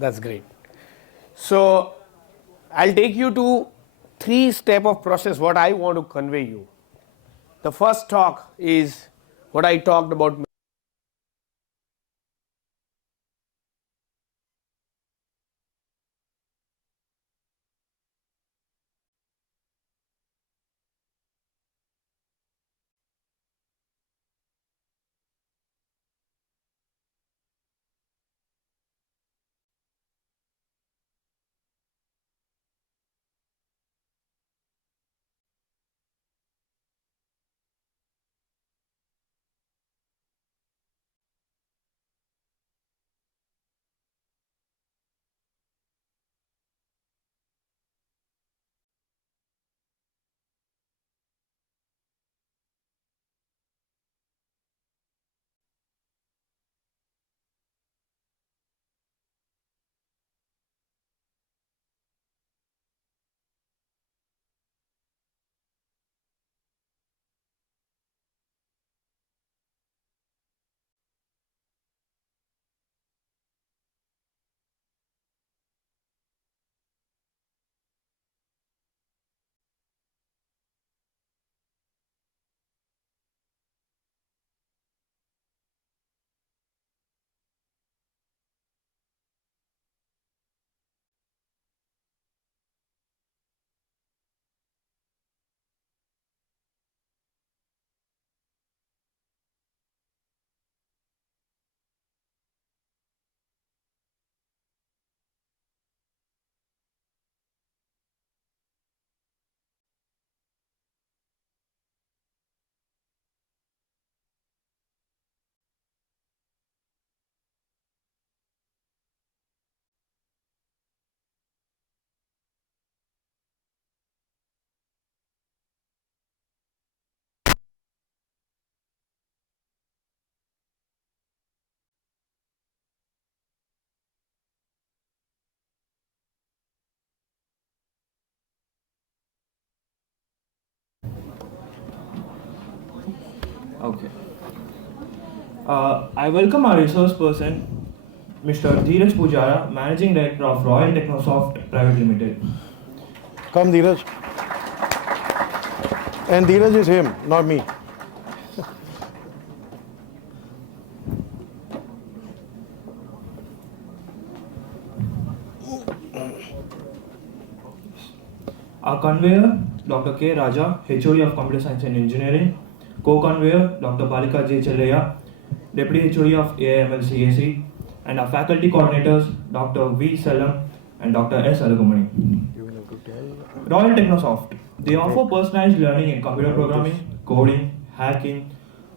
That's great. So I'll take you to 3 step of process what I want to convey you. The first talk is what I talked about. Okay. I welcome our resource person, Mr. Dhiraj Poojara, Managing Director of Royal Technosoft Private Limited. Come, Dhiraj. And Dhiraj is him, not me. Our conveyor, Dr. K. Raja, HOD of Computer Science and Engineering. Co-conveyor, Dr. Balika J. Chellaya, Deputy HOD of AIML CAC. And our faculty coordinators, Dr. V. Salam and Dr. S. Alagumani. Royal Technosoft. They offer personalized learning in computer programming, coding, hacking,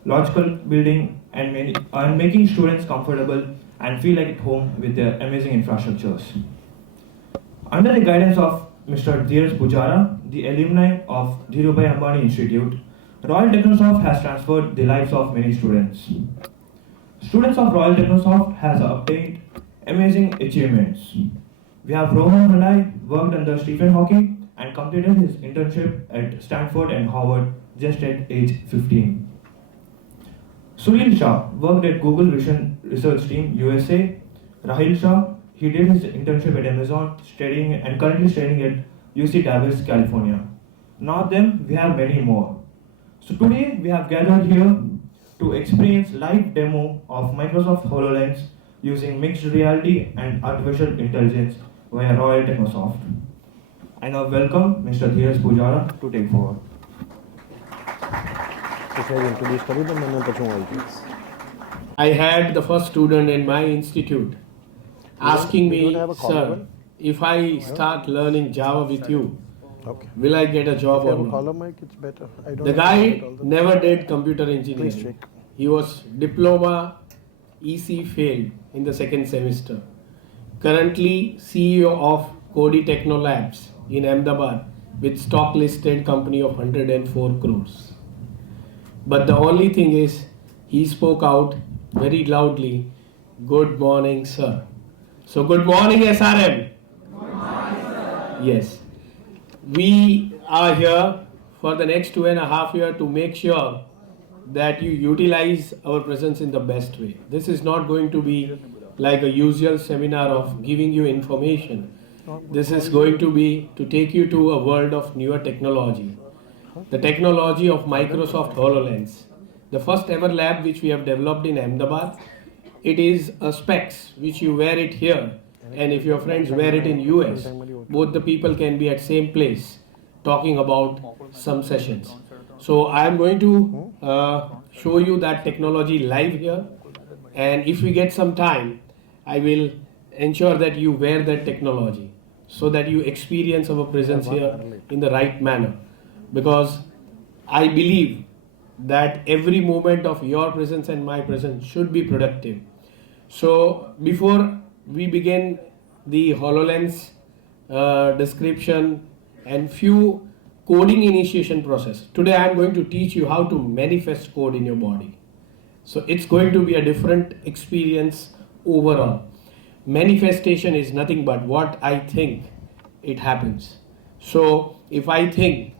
logical building, and making students comfortable and feel like at home with their amazing infrastructures. Under the guidance of Mr. Dhiraj Poojara, the alumni of Dhirubhai Ambani Institute, Royal Technosoft has transformed the lives of many students. Students of Royal Technosoft has obtained amazing achievements. We have Rohan Ranai worked under Stephen Hawking and completed his internship at Stanford and Harvard just at age 15. Sunil Shah worked at Google Vision Research Team USA. Rahil Shah, he did his internship at Amazon, studying and currently studying at UC Davis, California. Now then, we have many more. So today we have gathered here to experience live demo of Microsoft HoloLens using mixed reality and artificial intelligence via Royal Technosoft. I now welcome Mr. Dhiraj Poojara to take forward. I had the first student in my institute asking me, sir, if I start learning Java with you, will I get a job or not? It's better. The guy never did computer engineering. He was diploma EC failed in the second semester. Currently CEO of Kodi Techno Labs in Ahmedabad with stock listed company of 104 crores. But the only thing is he spoke out very loudly, good morning sir. So good morning SRM. Good morning sir. Yes. We are here for the next 2.5 years to make sure that you utilize our presence in the best way. This is not going to be like a usual seminar of giving you information. This is going to be to take you to a world of newer technology. The technology of Microsoft HoloLens. The first ever lab which we have developed in Ahmedabad. It is a specs which you wear it here, and if your friends wear it in US, both the people can be at same place talking about some sessions. So I am going to show you that technology live here, and if we get some time, I will ensure that you wear that technology so that you experience our presence here in the right manner, because I believe that every moment of your presence and my presence should be productive. So before we begin the HoloLens description and few coding initiation process, today I am going to teach you how to manifest code in your body. So it's going to be a different experience overall. Manifestation is nothing but what I think, it happens. So if I think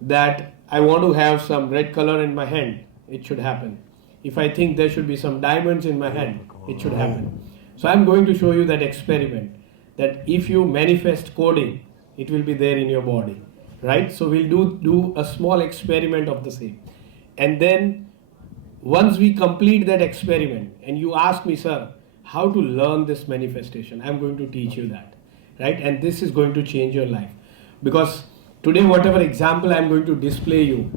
that I want to have some red color in my hand, it should happen. If I think there should be some diamonds in my hand, it should happen. So I'm going to show you that experiment, that if you manifest coding, it will be there in your body, right? So we'll do a small experiment of the same. And then once we complete that experiment and you ask me, sir, how to learn this manifestation, I'm going to teach you that, right? And this is going to change your life, because today whatever example I'm going to display you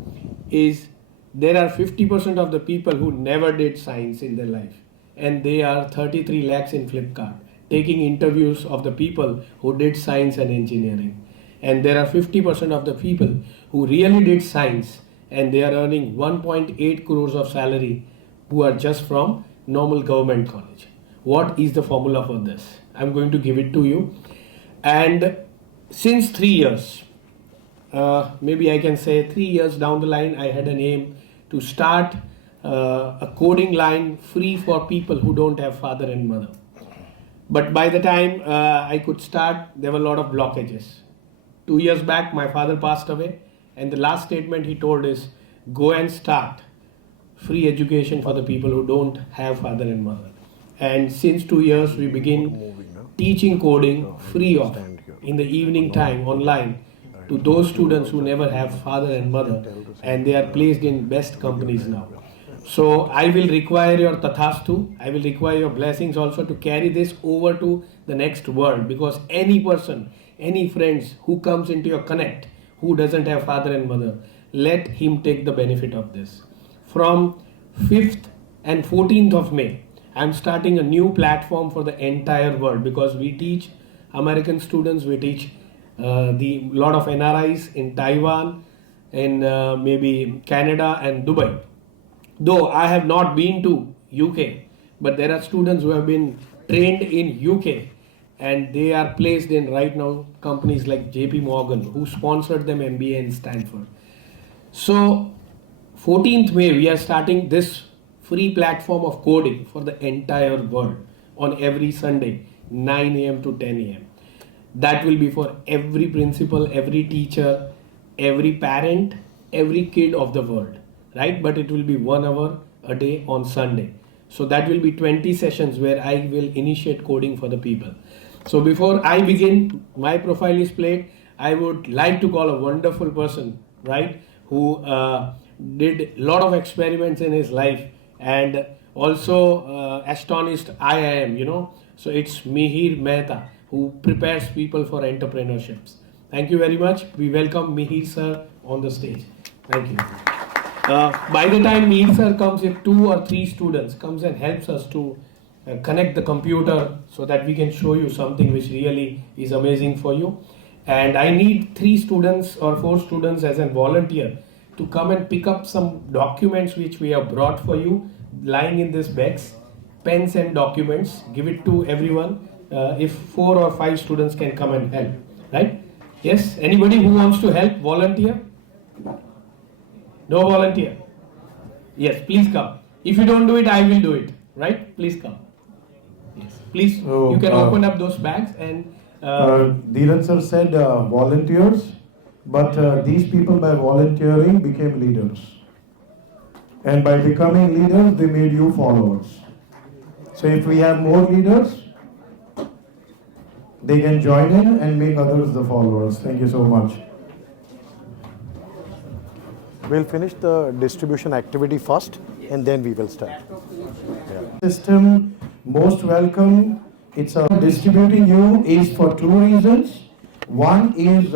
is there are 50% of the people who never did science in their life, and they are 33 lakhs in Flipkart taking interviews of the people who did science and engineering. And there are 50% of the people who really did science and they are earning 1.8 crores of salary, who are just from normal government college. What is the formula for this? I'm going to give it to you. And since 3 years, maybe I can say 3 years down the line, I had an aim to start a coding line free for people who don't have father and mother. But by the time I could start, there were a lot of blockages. 2 years back, my father passed away, and the last statement he told is, go and start free education for the people who don't have father and mother. And since 2 years, we begin teaching coding free of in the evening time online to those students who never have father and mother, and they are placed in best companies now. So I will require your tathastu, I will require your blessings also to carry this over to the next world, because any person, any friends who comes into your connect, who doesn't have father and mother, let him take the benefit of this. From 5th and 14th of May, I'm starting a new platform for the entire world, because we teach American students, we teach the lot of NRIs in Taiwan, in maybe Canada and Dubai. Though I have not been to UK, but there are students who have been trained in UK, and they are placed in right now companies like JP Morgan, who sponsored them MBA in Stanford. So 14th May, we are starting this free platform of coding for the entire world on every Sunday, 9 a.m. to 10 a.m. That will be for every principal, every teacher, every parent, every kid of the world, right? But it will be 1 hour a day on Sunday. So that will be 20 sessions where I will initiate coding for the people. So before I begin, my profile is played. I would like to call a wonderful person, right, who did a lot of experiments in his life, and also astonished IIM, So it's Mihir Mehta, who prepares people for entrepreneurships. Thank you very much. We welcome Mihir sir on the stage. Thank you. By the time Mihir sir comes, if 2 or 3 students comes and helps us to connect the computer so that we can show you something which really is amazing for you. And I need 3 students or 4 students as a volunteer to come and pick up some documents which we have brought for you, lying in this bags, pens and documents. Give it to everyone. If 4 or 5 students can come and help, right? Yes, anybody who wants to help, volunteer? No volunteer? Yes, please come. If you don't do it, I will do it, right? Please come. Yes. Please, So, you can open up those bags and Dhiraj sir said volunteers, but these people by volunteering became leaders. And by becoming leaders, they made you followers. So if we have more leaders, they can join in and make others the followers. Thank you so much. We'll finish the distribution activity first and then we will start. System, most welcome. It's distributing you is for two reasons. One is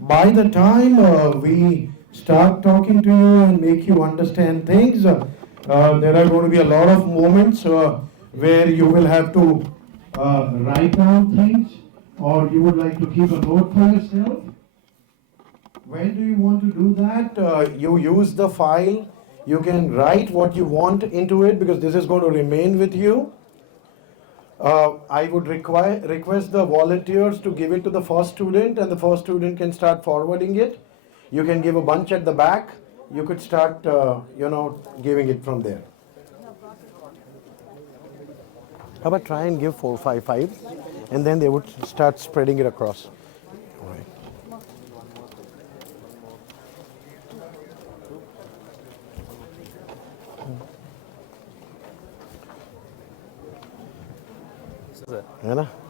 by the time we start talking to you and make you understand things, there are going to be a lot of moments where you will have to write down things, or you would like to keep a note for yourself. When do you want to do that? You use the file. You can write what you want into it because this is going to remain with you. I would request the volunteers to give it to the first student, and the first student can start forwarding it. You can give a bunch at the back. You could start, giving it from there. How about try and give 4, 5, 5 and then they would start spreading it across. Right.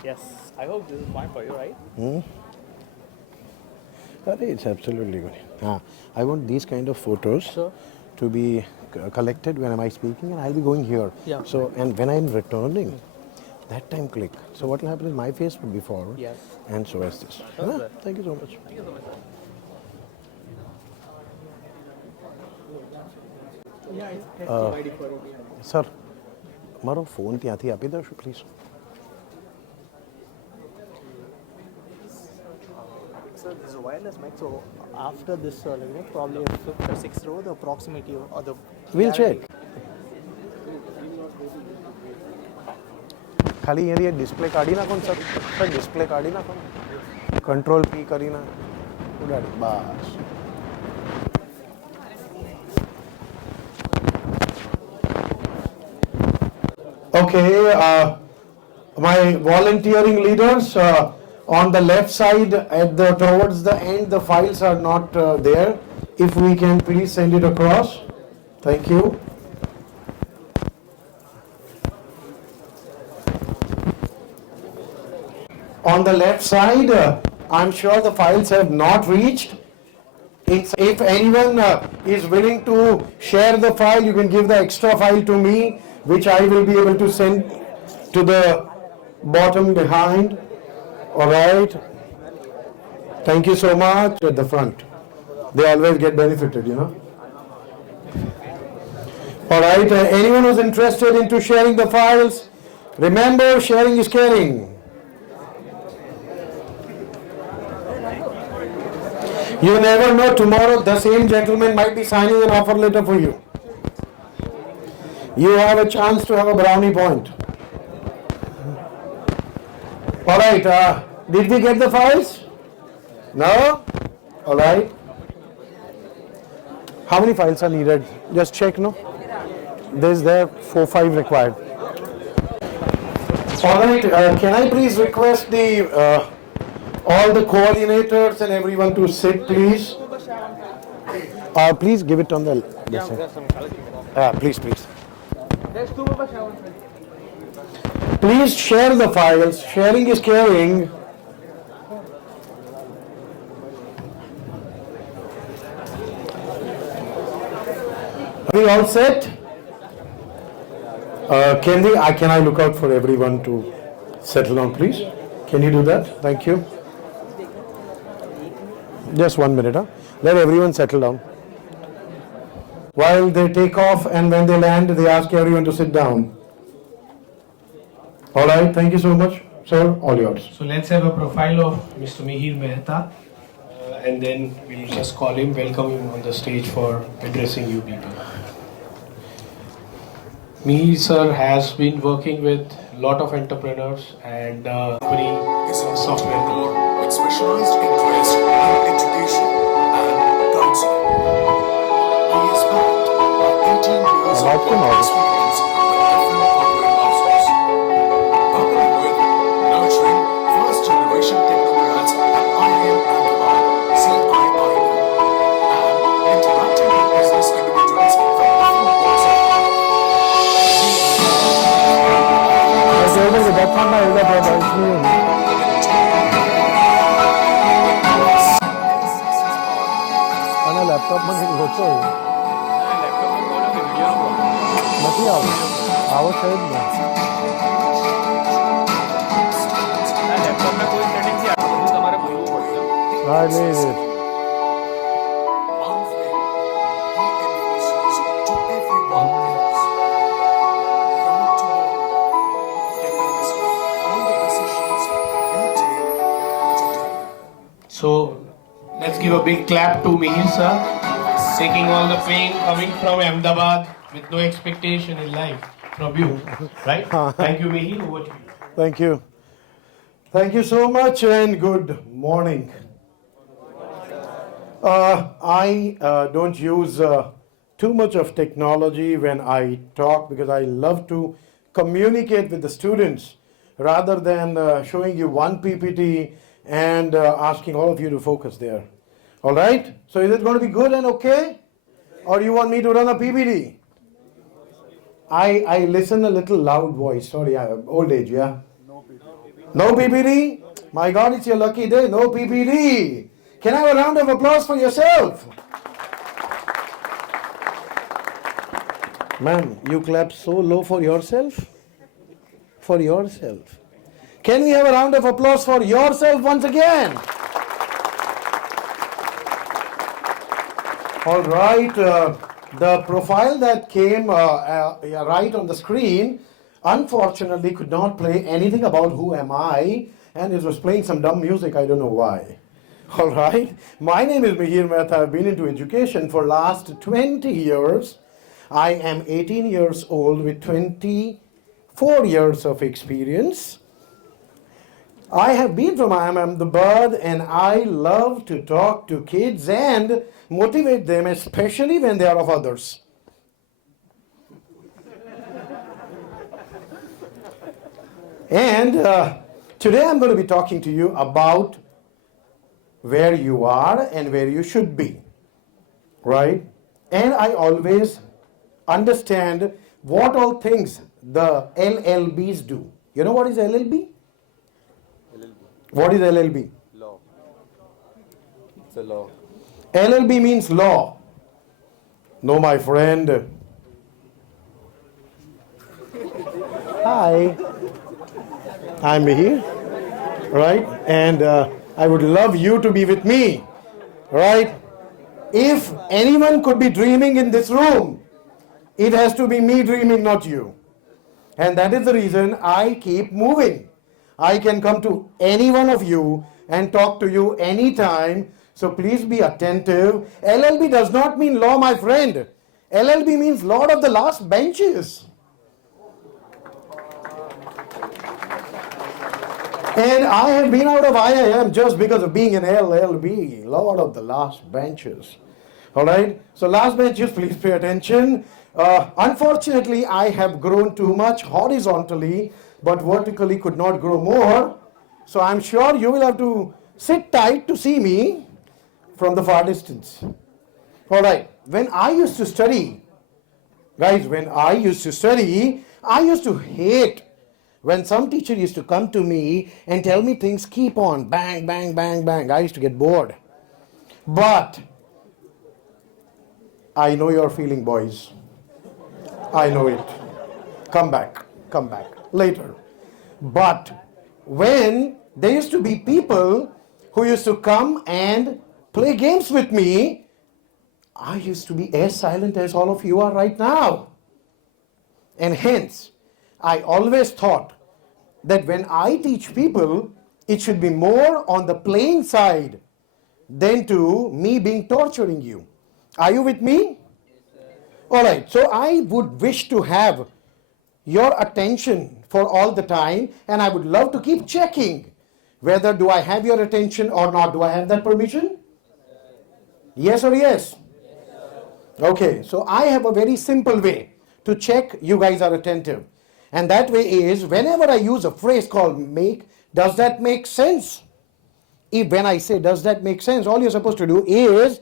Yes, I hope this is fine for you, right? It's absolutely good. I want these kind of photos to be collected when am I speaking, and I'll be going here. Yeah. So, and when I'm returning, that time click. So what will happen is my face will be forward. Yes. And so is this. Sure, sir. Thank you so much. Thank you so much, sir. Sir, મારો phone ત્યાંથી આપી દેશો please. Sir, this is a wireless mic, so after this, probably in fifth or sixth row, the proximity or the... We'll check. ખાલી area display કાઢી નાખો ને sir. Sir display કાઢી નાખો ને. કંટ્રોલ પી કરીને ઉડાડી બસ. Okay, my volunteering leaders, on the left side, towards the end, the files are not there. If we can please send it across. Thank you. On the left side, I'm sure the files have not reached. If anyone is willing to share the file, you can give the extra file to me, which I will be able to send to the bottom behind. All right. Thank you so much. At the front, they always get benefited, All right. Anyone who's interested into sharing the files, remember, sharing is caring. You never know, tomorrow the same gentleman might be signing an offer letter for you. You have a chance to have a brownie point. All right, did we get the files? No? All right. How many files are needed? Just check, no? There's 4, 5 required. All right, can I please request all the coordinators and everyone to sit, please? Please give it on the this side. Please. Please share the files. Sharing is caring. Are we all set? Can I look out for everyone to settle down, please? Can you do that? Thank you. Just 1 minute. Let everyone settle down. While they take off and when they land, they ask everyone to sit down. All right, thank you so much, sir. All yours. So let's have a profile of Mr. Mihir Mehta, and then we'll just call him, welcome him on the stage for addressing you people. Mihir sir has been working with a lot of entrepreneurs and is a software. with specialized interest in education and counseling. He is backed by 18 years I like of the work model. experience with different corporate houses, coupled with nurturing first-generation technocrats at IIM Ahmedabad, CIIE, and interacting with business individuals from different walks of life. નથી આવતું. આવો છે જ ને. હા એટલે એ જ. One thing he enforces to everyone is your tomorrow depends on the decisions you take today. So let's give a big clap to Mihir sir, taking all the pain coming from Ahmedabad with no expectation in life from you, right? Thank you, Mihir. Over to you. Thank you. Thank you so much and good morning. I don't use too much of technology when I talk because I love to communicate with the students rather than showing you one PPT and asking all of you to focus there. All right? So is it going to be good and okay? Or you want me to run a PPT? I listen a little loud voice. Sorry, old age, yeah? No PPT? My God, it's your lucky day. No PPT. Can I have a round of applause for yourself? Ma'am, you clap so low for yourself? For yourself. Can we have a round of applause for yourself once again? All right. The profile that came right on the screen unfortunately could not play anything about who am I, and it was playing some dumb music. I don't know why. All right. My name is Mihir Mehta. I've been into education for last 20 years. I am 18 years old with 24 years of experience. I have been from Ahmedabad and I love to talk to kids and motivate them, especially when they are of others. And today I'm going to be talking to you about where you are and where you should be, right? And I always understand what all things the LLBs do. You know what is LLB? What is LLB? Law. It's a law. LLB means law. No, my friend. Hi. I'm here, right? And I would love you to be with me, right? If anyone could be dreaming in this room, it has to be me dreaming, not you. And that is the reason I keep moving. I can come to any one of you and talk to you anytime, so please be attentive. LLB does not mean law, my friend. LLB means Lord of the Last Benches. And I have been out of IIM just because of being an LLB, Lord of the Last Benches. All right? So last benches, please pay attention. Unfortunately, I have grown too much horizontally, but vertically could not grow more. So I'm sure you will have to sit tight to see me from the far distance. All right. When I used to study, guys, when I used to study, I used to hate when some teacher used to come to me and tell me things keep on, bang, bang, bang, bang. I used to get bored. But I know you're feeling, boys. I know it. Come back later. But when there used to be people who used to come and play games with me, I used to be as silent as all of you are right now. And hence, I always thought that when I teach people, it should be more on the playing side than to me being torturing you. Are you with me? All right, so I would wish to have your attention for all the time, and I would love to keep checking whether do I have your attention or not. Do I have that permission? Yes or yes? Okay, so I have a very simple way to check you guys are attentive. And that way is whenever I use a phrase called make, does that make sense? When I say does that make sense, all you're supposed to do is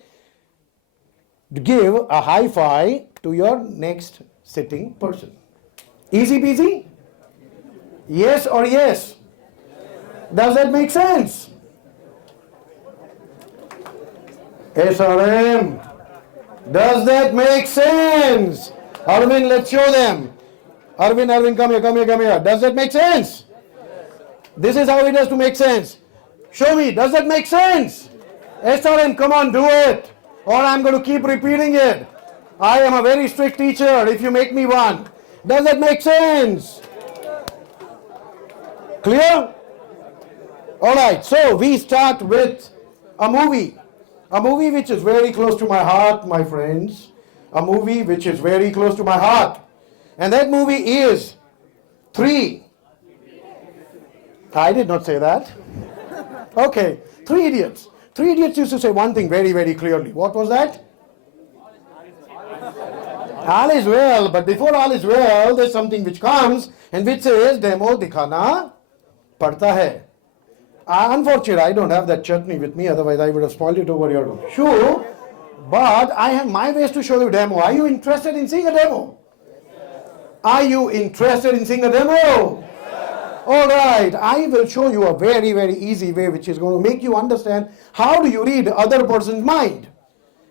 give a high five to your next sitting person. Easy peasy? Yes or yes? Does that make sense? SRM, does that make sense? Arvind, let's show them. Arvind, come here. Does that make sense? This is how it has to make sense. Show me, does that make sense? SRM, come on, do it. Or I'm going to keep repeating it. I am a very strict teacher if you make me one. Does that make sense? Clear? Alright, so we start with a movie. A movie which is very close to my heart, my friends. A movie which is very close to my heart. And that movie is Three. I did not say that. Okay, Three Idiots. Three Idiots used to say one thing very, very clearly. What was that? All is well, but before all is well, there's something which comes and which says, demo dikhana padta hai. Unfortunately, I don't have that chutney with me, otherwise I would have spoiled it over your shoe. But I have my ways to show you demo. Are you interested in seeing a demo? Are you interested in seeing a demo? Alright, I will show you a very, very easy way which is going to make you understand how do you read other person's mind.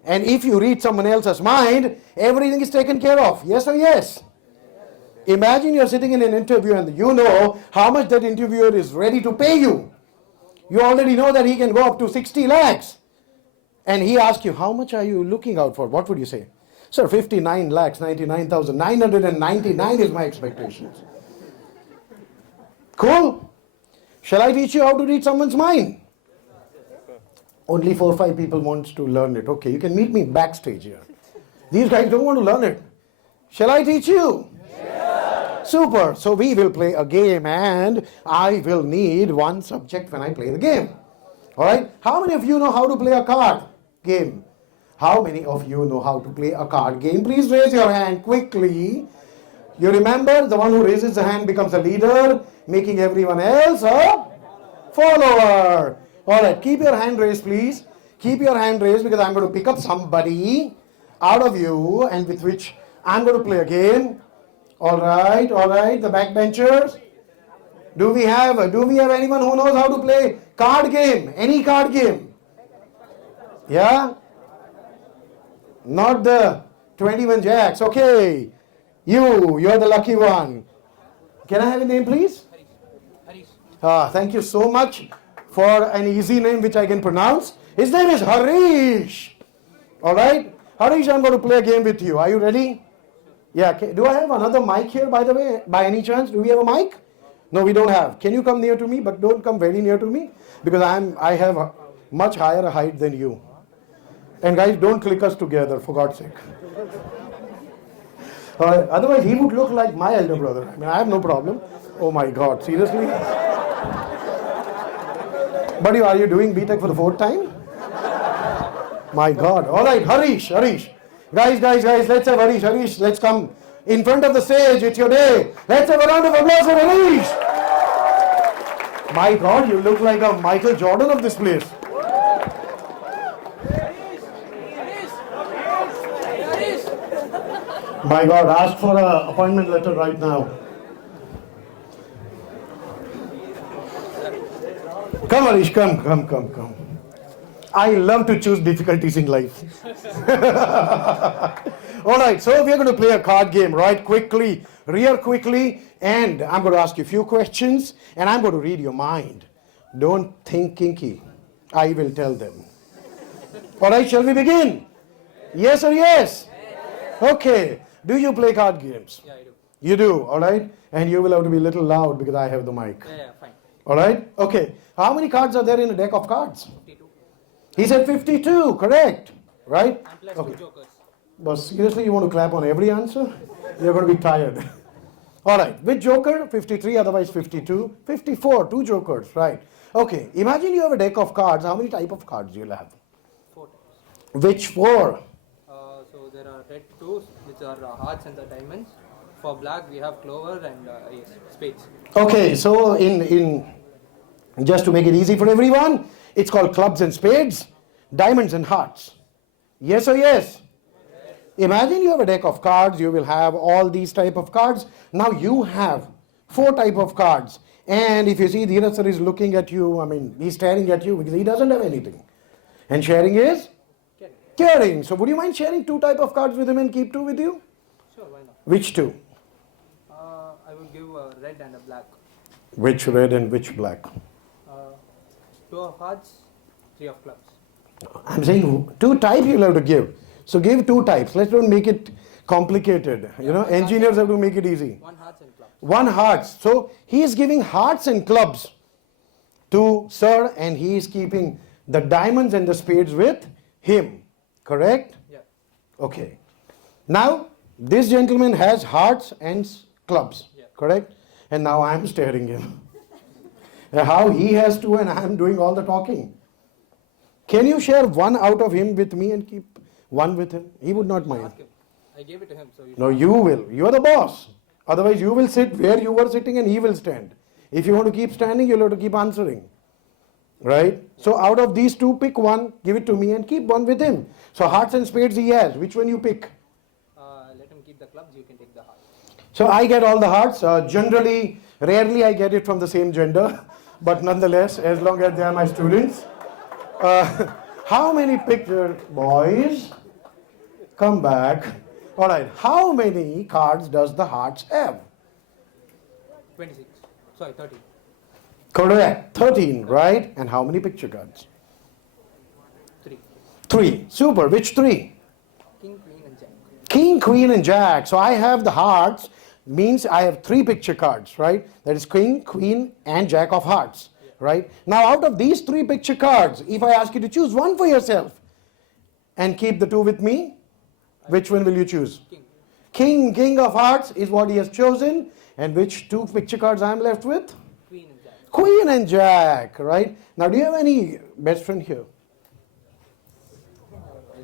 And if you read someone else's mind, everything is taken care of. Yes or yes? Imagine you're sitting in an interview and you know how much that interviewer is ready to pay you. You already know that he can go up to 60 lakhs. And he asks you, how much are you looking out for? What would you say? Sir, 59 lakhs, 99,999 is my expectations. Cool? Shall I teach you how to read someone's mind? Only 4 or 5 people wants to learn it. Okay, you can meet me backstage here. These guys don't want to learn it. Shall I teach you? Yeah. Super. So we will play a game and I will need one subject when I play the game. Alright? How many of you know how to play a card game? How many of you know how to play a card game? Please raise your hand quickly. You remember the one who raises the hand becomes a leader, making everyone else a follower. Alright, keep your hand raised please. Keep your hand raised because I'm going to pick up somebody out of you and with which I'm going to play a game. Alright, the backbenchers. Do we have anyone who knows how to play card game? Any card game? Yeah? Not the 21 jacks. Okay. You're the lucky one. Can I have a name please? Harish. Thank you so much for an easy name which I can pronounce. His name is Harish. Alright? Harish, I'm going to play a game with you. Are you ready? Yeah. Do I have another mic here by the way? By any chance? Do we have a mic? No, we don't have. Can you come near to me? But don't come very near to me. Because I have a much higher height than you. And guys, don't click us together, for God's sake. Otherwise, he would look like my elder brother. I mean, I have no problem. Oh my God, seriously? Buddy, are you doing BTech for the 4th time? My God. All right, Harish. Guys, let's have Harish. Harish, let's come in front of the stage. It's your day. Let's have a round of applause for Harish. My God, you look like a Michael Jordan of this place. My God, ask for an appointment letter right now. Come, Harish, come. I love to choose difficulties in life. Alright, so we are going to play a card game, right? Quickly, real quickly. And I'm going to ask you a few questions. And I'm going to read your mind. Don't think kinky. I will tell them. Alright, shall we begin? Yes or yes? Okay. Do you play card games? Yeah, I do. You do, alright? And you will have to be a little loud because I have the mic. Yeah, fine. Alright? Okay. How many cards are there in a deck of cards? 52. He said 52, correct? Right? And plus Okay. 2 jokers. But seriously, you want to clap on every answer? You're going to be tired. Alright, which joker? 53, otherwise 52. 54, 2 jokers, right. Okay, imagine you have a deck of cards. How many type of cards you'll have? 4 types. Which 4? So there are red 2s, which are hearts and the diamonds. For black, we have clover and spades. Okay, so in just to make it easy for everyone, it's called clubs and spades, diamonds and hearts. Yes or yes? Imagine you have a deck of cards, you will have all these type of cards. Now you have 4 type of cards. And if you see Dhiraj sir is looking at you, I mean, he's staring at you because he doesn't have anything. And sharing is? Caring. So would you mind sharing 2 type of cards with him and keep 2 with you? Sure, why not? Which two? I would give a red and a black. Which red and which black? 2 of hearts, 3 of clubs. I'm saying 2 types you'll have to give. So give 2 types. Let's not make it complicated. You know, engineers have to make it easy. 1 hearts and clubs. 1 hearts. So he is giving hearts and clubs to Sir, and he is keeping the diamonds and the spades with him. Correct? Yeah. Okay. Now, this gentleman has hearts and clubs. Yeah. Correct? And now I am staring him. How he has to, and I am doing all the talking. Can you share 1 out of him with me and keep 1 with him? He would not mind. Ask him. I gave it to him, so you No, you will. You are the boss. Otherwise, you will sit where you were sitting and he will stand. If you want to keep standing, you'll have to keep answering. Right? So out of these 2, pick 1, give it to me and keep 1 with him. So hearts and spades he has. Which one you pick? let him keep the clubs, you can take the hearts. So I get all the hearts. Generally, rarely I get it from the same gender. But nonetheless, as long as they are my students. How many pictures, boys? Come back. All right. How many cards does the hearts have? 26. Sorry, 13. Correct. 13, right? And how many picture cards? 3. 3. Super. Which 3? King, queen and jack. King, queen and jack. So I have the hearts. Means I have 3 picture cards, right? That is king, queen and jack of hearts, right? Now out of these 3 picture cards, if I ask you to choose 1 for yourself and keep the 2 with me, which one will you choose? King. King of hearts is what he has chosen. And which 2 picture cards I am left with? Queen and jack. Queen and jack, right? Now do you have any best friend here?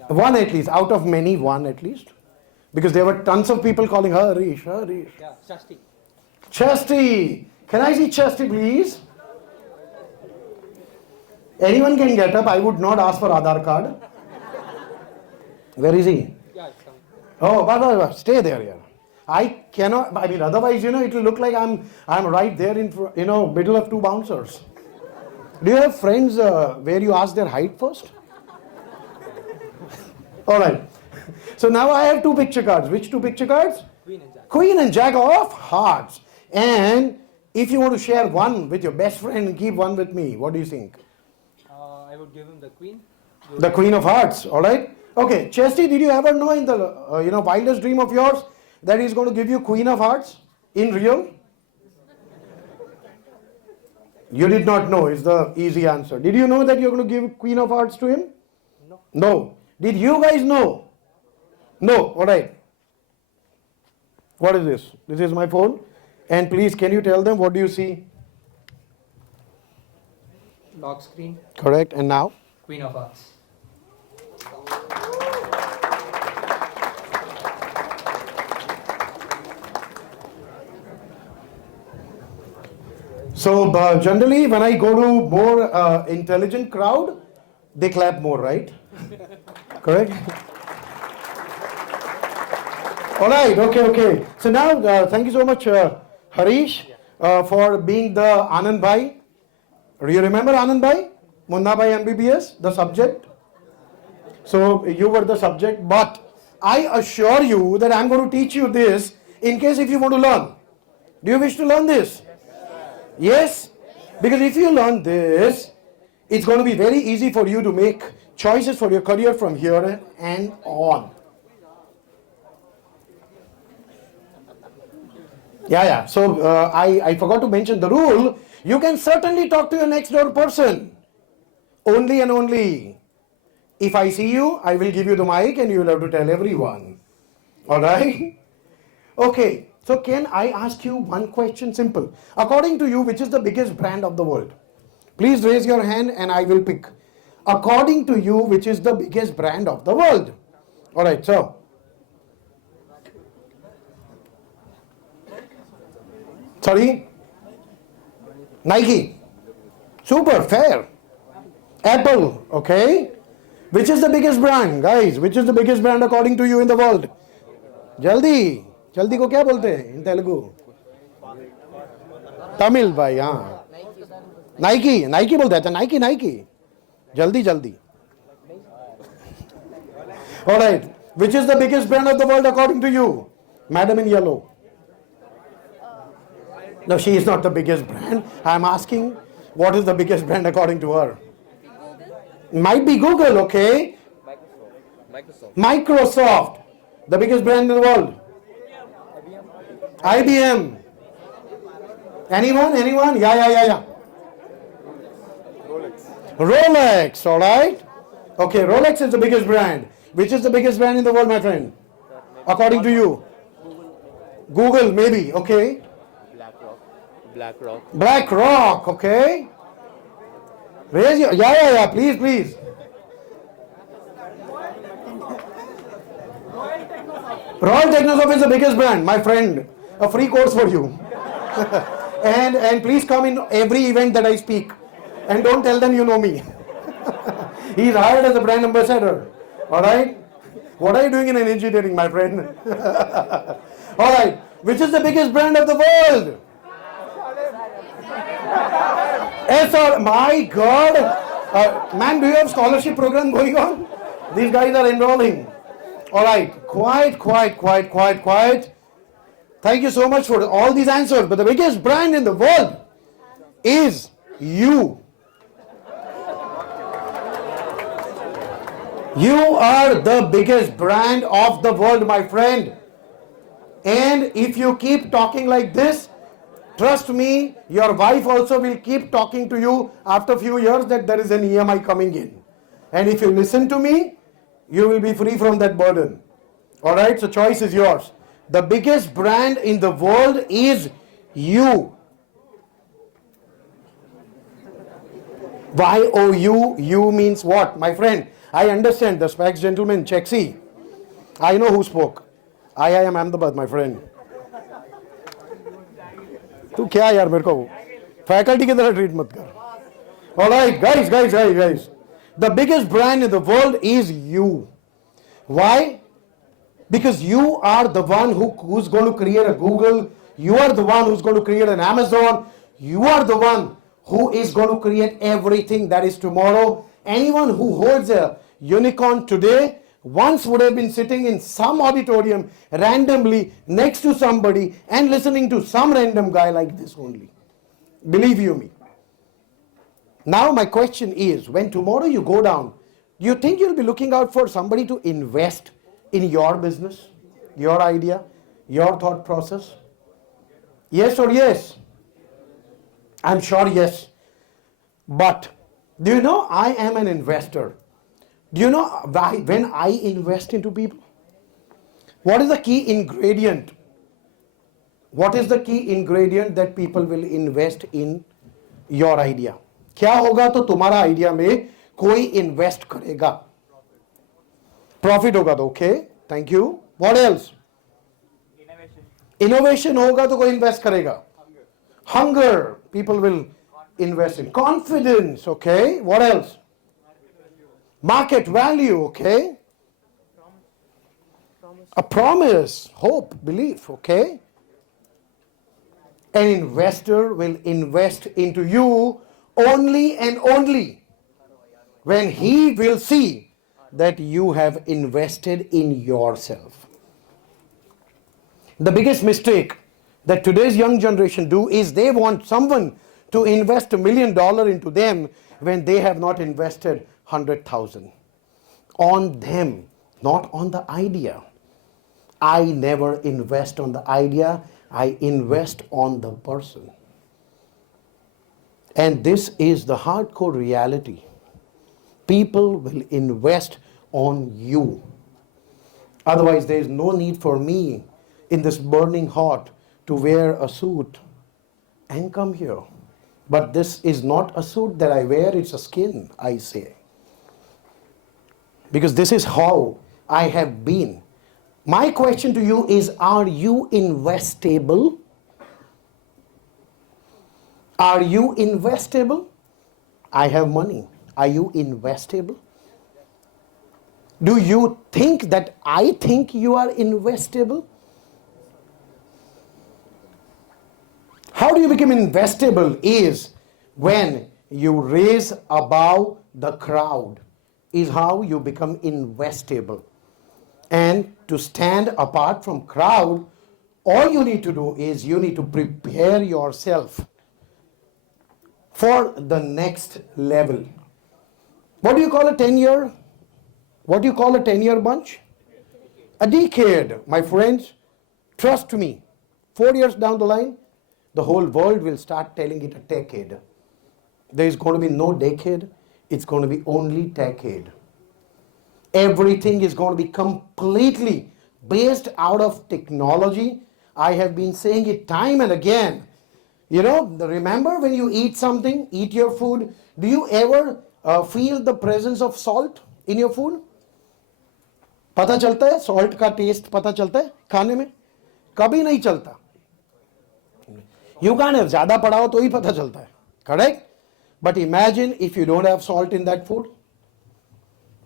1 at least, out of many, 1 at least. Because there were tons of people calling her Harish, Harish. Yeah, Shasti. Chasti. Can I see Chasti, please? Anyone can get up. I would not ask for Aadhaar card. Where is he? Yeah, it's coming. Oh, but stay there, yeah. I cannot. I mean, otherwise, you know, it will look like I'm right there in, middle of 2 bouncers. Do you have friends where you ask their height first? All right. So now I have 2 picture cards. Which 2 picture cards? Queen and jack. Queen and jack of hearts. And if you want to share 1 with your best friend and keep 1 with me, what do you think? I would give him the queen. The queen of hearts, all right? Okay, Chesty, did you ever know in the wildest dream of yours that he's going to give you queen of hearts in real? You did not know is the easy answer. Did you know that you're going to give queen of hearts to him? No. No. Did you guys know? No, all right. What is this? This is my phone. And please, can you tell them what do you see? Lock screen. Correct. And now? Queen of hearts. So generally, when I go to more intelligent crowd, they clap more, right? Correct? All right, okay. So now, thank you so much, Harish, for being the Anand Bhai. Do you remember Anand Bhai? Munna Bhai MBBS, the subject? So you were the subject, but I assure you that I'm going to teach you this in case if you want to learn. Do you wish to learn this? Yes? Because if you learn this, it's going to be very easy for you to make choices for your career from here and on. Yeah. So I forgot to mention the rule. You can certainly talk to your next door person. Only and only. If I see you, I will give you the mic and you will have to tell everyone. Alright? Okay. So can I ask you one question simple? According to you, which is the biggest brand of the world? Please raise your hand and I will pick. According to you, which is the biggest brand of the world? Alright, so. Sorry? Nike. Super, fair. Apple, okay. Which is the biggest brand, guys? Which is the biggest brand according to you in the world? Jaldi. जल्दी को क्या बोलते हैं इन तेलुगु तमिल भाई हाँ Nike बोलते हैं Nike जल्दी all right which is the biggest brand of the world according to you Madam in yellow. No, she is not the biggest brand. I'm asking, what is the biggest brand according to her? Might be Google, okay? Microsoft. The biggest brand in the world. IBM. Anyone? Anyone? Yeah. Rolex, alright? Okay, Rolex is the biggest brand. Which is the biggest brand in the world, my friend? According to you? Google, maybe, okay? BlackRock, okay? Raise your, yeah, please. Royal Technosoft is the biggest brand, my friend. A free course for you. and please come in every event that I speak. And don't tell them you know me. He's hired as a brand ambassador. Alright? What are you doing in an engineering, my friend? Alright. Which is the biggest brand of the world? SRM. My God. Man, do you have scholarship program going on? These guys are enrolling. Alright. Quiet. Thank you so much for all these answers. But the biggest brand in the world is you. You are the biggest brand of the world, my friend. And if you keep talking like this, trust me, your wife also will keep talking to you after a few years that there is an EMI coming in. And if you listen to me, you will be free from that burden. Alright, so choice is yours. The biggest brand in the world is you. Y-O-U, you means what? My friend, I understand the specs gentleman, Chexi. I know who spoke. I am Ahmedabad, my friend. तू क्या यार मेरे को faculty की तरह treat मत कर. Alright, guys. The biggest brand in the world is you. Why? Because you are the one who's going to create a Google. You are the one who's going to create an Amazon. You are the one who is going to create everything that is tomorrow. Anyone who holds a unicorn today once would have been sitting in some auditorium randomly next to somebody and listening to some random guy like this only. Believe you me. Now my question is, when tomorrow you go down, do you think you'll be looking out for somebody to invest in your business, your idea, your thought process? Yes or yes? I'm sure yes. But do you know I am an investor? Do you know why, when I invest into people? What is the key ingredient? What is the key ingredient that people will invest in your idea? क्या होगा तो तुम्हारा idea में कोई invest करेगा? Profit होगा तो okay, thank you. What else? Innovation होगा तो कोई इन्वेस्ट करेगा. Hunger, people will invest in. Confidence, okay. What else? Market value, okay. A promise, hope, belief, okay. An investor will invest into you only and only when he will see that you have invested in yourself. The biggest mistake that today's young generation do is they want someone to invest $1 million into them when they have not invested 100,000 on them, not on the idea. I never invest on the idea, I invest on the person. And this is the hardcore reality. People will invest on you. Otherwise, there is no need for me in this burning hot to wear a suit and come here. But this is not a suit that I wear, it's a skin, I say. Because this is how I have been. My question to you is, are you investable? Are you investable? I have money. Are you investable? Do you think that I think you are investable? How do you become investable is when you raise above the crowd is how you become investable. And to stand apart from crowd All you need to do is you need to prepare yourself for the next level. What do you call a 10-year? What do you call a 10-year bunch? A decade, my friends. Trust me, 4 years down the line, the whole world will start telling it a decade. There is going to be no decade, it's going to be only decade. Everything is going to be completely based out of technology. I have been saying it time and again. You know, remember when you eat something, eat your food, do you ever feel the presence of salt in your food? पता चलता है salt का test पता चलता है खाने में? कभी नहीं चलता. You can't have ज़्यादा पड़ाओ तो ही पता चलता है. Correct? But imagine if you don't have salt in that food,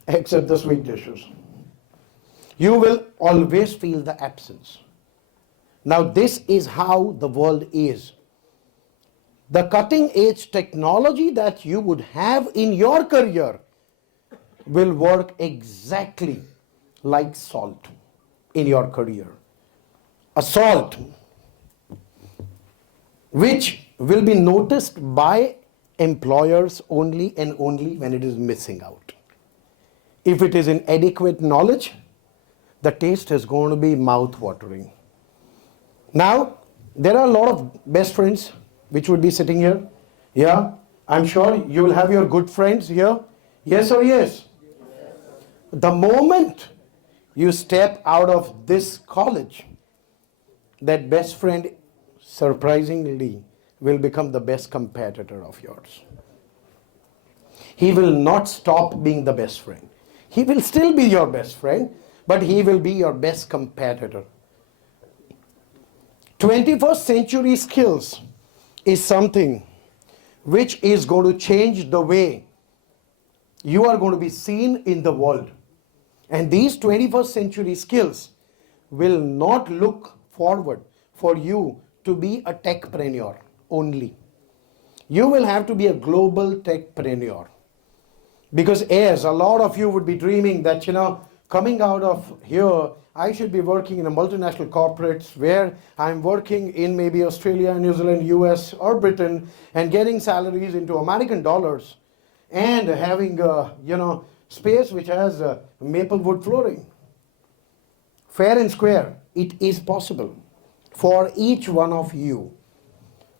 except the sweet dishes. You will always feel the absence. Now this is how the world is. The cutting edge technology that you would have in your career will work exactly like salt in your career. A salt which will be noticed by employers only and only when it is missing out. If it is in adequate knowledge, the taste is going to be mouth-watering. Now, there are a lot of best friends which would be sitting here. Yeah, I'm sure you will have your good friends here. Yes or yes? The moment you step out of this college, that best friend surprisingly will become the best competitor of yours. He will not stop being the best friend. He will still be your best friend, but he will be your best competitor. 21st century skills is something which is going to change the way you are going to be seen in the world. And these 21st century skills will not look forward for you to be a techpreneur only. You will have to be a global techpreneur. Because as a lot of you would be dreaming that, you know, coming out of here, I should be working in a multinational corporates where I'm working in maybe Australia, New Zealand, US or Britain and getting salaries into American dollars and having, space which has maple wood flooring. Fair and square, it is possible for each one of you.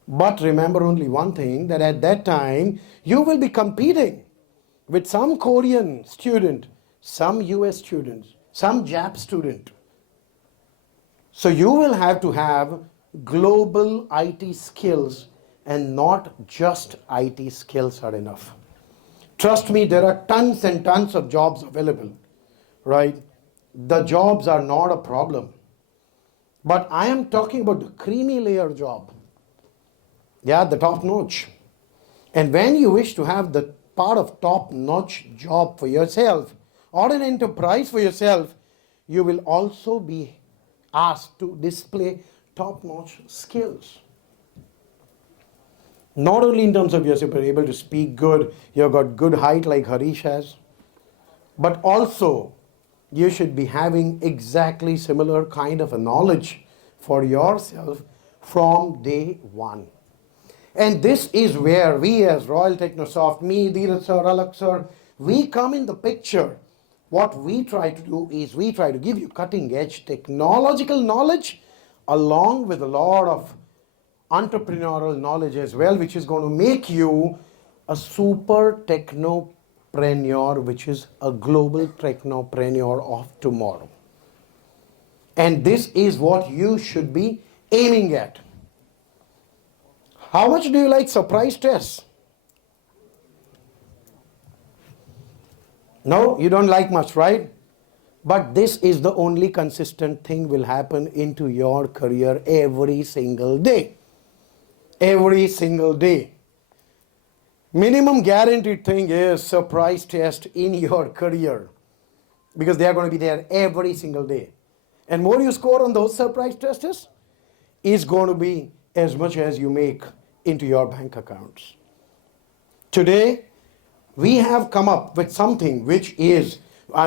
But remember only one thing, that at that time, you will be competing with some Korean student, some US students, some Jap student. So you will have to have global IT skills and not just IT skills are enough. Trust me, there are tons and tons of jobs available, right? The jobs are not a problem. But I am talking about the creamy layer job. Yeah, the top notch. And when you wish to have the part of top notch job for yourself or an enterprise for yourself, you will also be asked to display top notch skills. Not only in terms of you're able to speak good, you've got good height like Harish has, but also you should be having exactly similar kind of a knowledge for yourself from day one. And this is where we as Royal Technosoft, me, Dhiraj sir, Alak sir, we come in the picture. What we try to do is we try to give you cutting edge technological knowledge along with a lot of entrepreneurial knowledge as well, which is going to make you a super technopreneur, which is a global technopreneur of tomorrow. And this is what you should be aiming at. How much do you like surprise tests? No, you don't like much, right? But this is the only consistent thing will happen into your career every single day. Every single day. Minimum guaranteed thing is surprise test in your career, because they are going to be there every single day. And more you score on those surprise tests is going to be as much as you make into your bank accounts. Today, we have come up with something which is,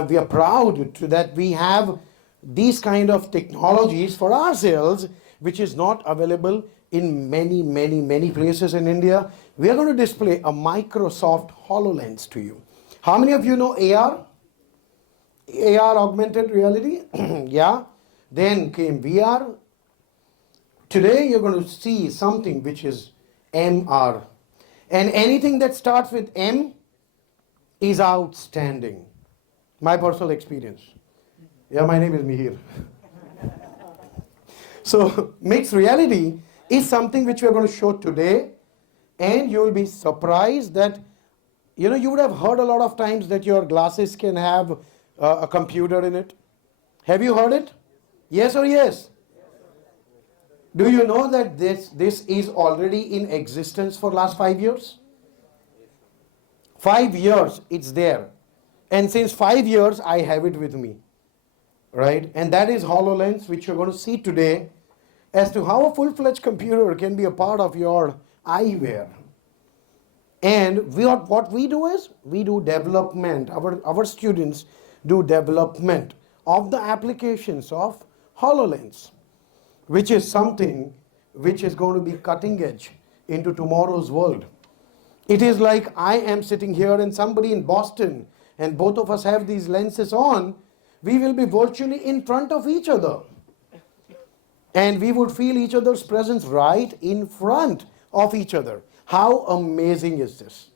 we are proud that we have these kind of technologies for ourselves, which is not available in many places in India. We are going to display a Microsoft HoloLens to you. How many of you know AR? AR, augmented reality? Yeah. Then came VR. Today you're going to see something which is MR. And anything that starts with M is outstanding. My personal experience. Yeah, my name is Mihir. So mixed reality is something which we are going to show today, and you will be surprised that, you know, you would have heard a lot of times that your glasses can have a computer in it. Have you heard it? Yes or yes? Do you know that this is already in existence for last 5 years? 5 years it's there. And since 5 years I have it with me. Right? And that is HoloLens, which you're going to see today, as to how a full-fledged computer can be a part of your eyewear. And what we do is, we do development. Our students do development of the applications of HoloLens, which is something which is going to be cutting edge into tomorrow's world. It is like I am sitting here and somebody in Boston, and both of us have these lenses on. We will be virtually in front of each other. And we would feel each other's presence right in front of each other. How amazing is this?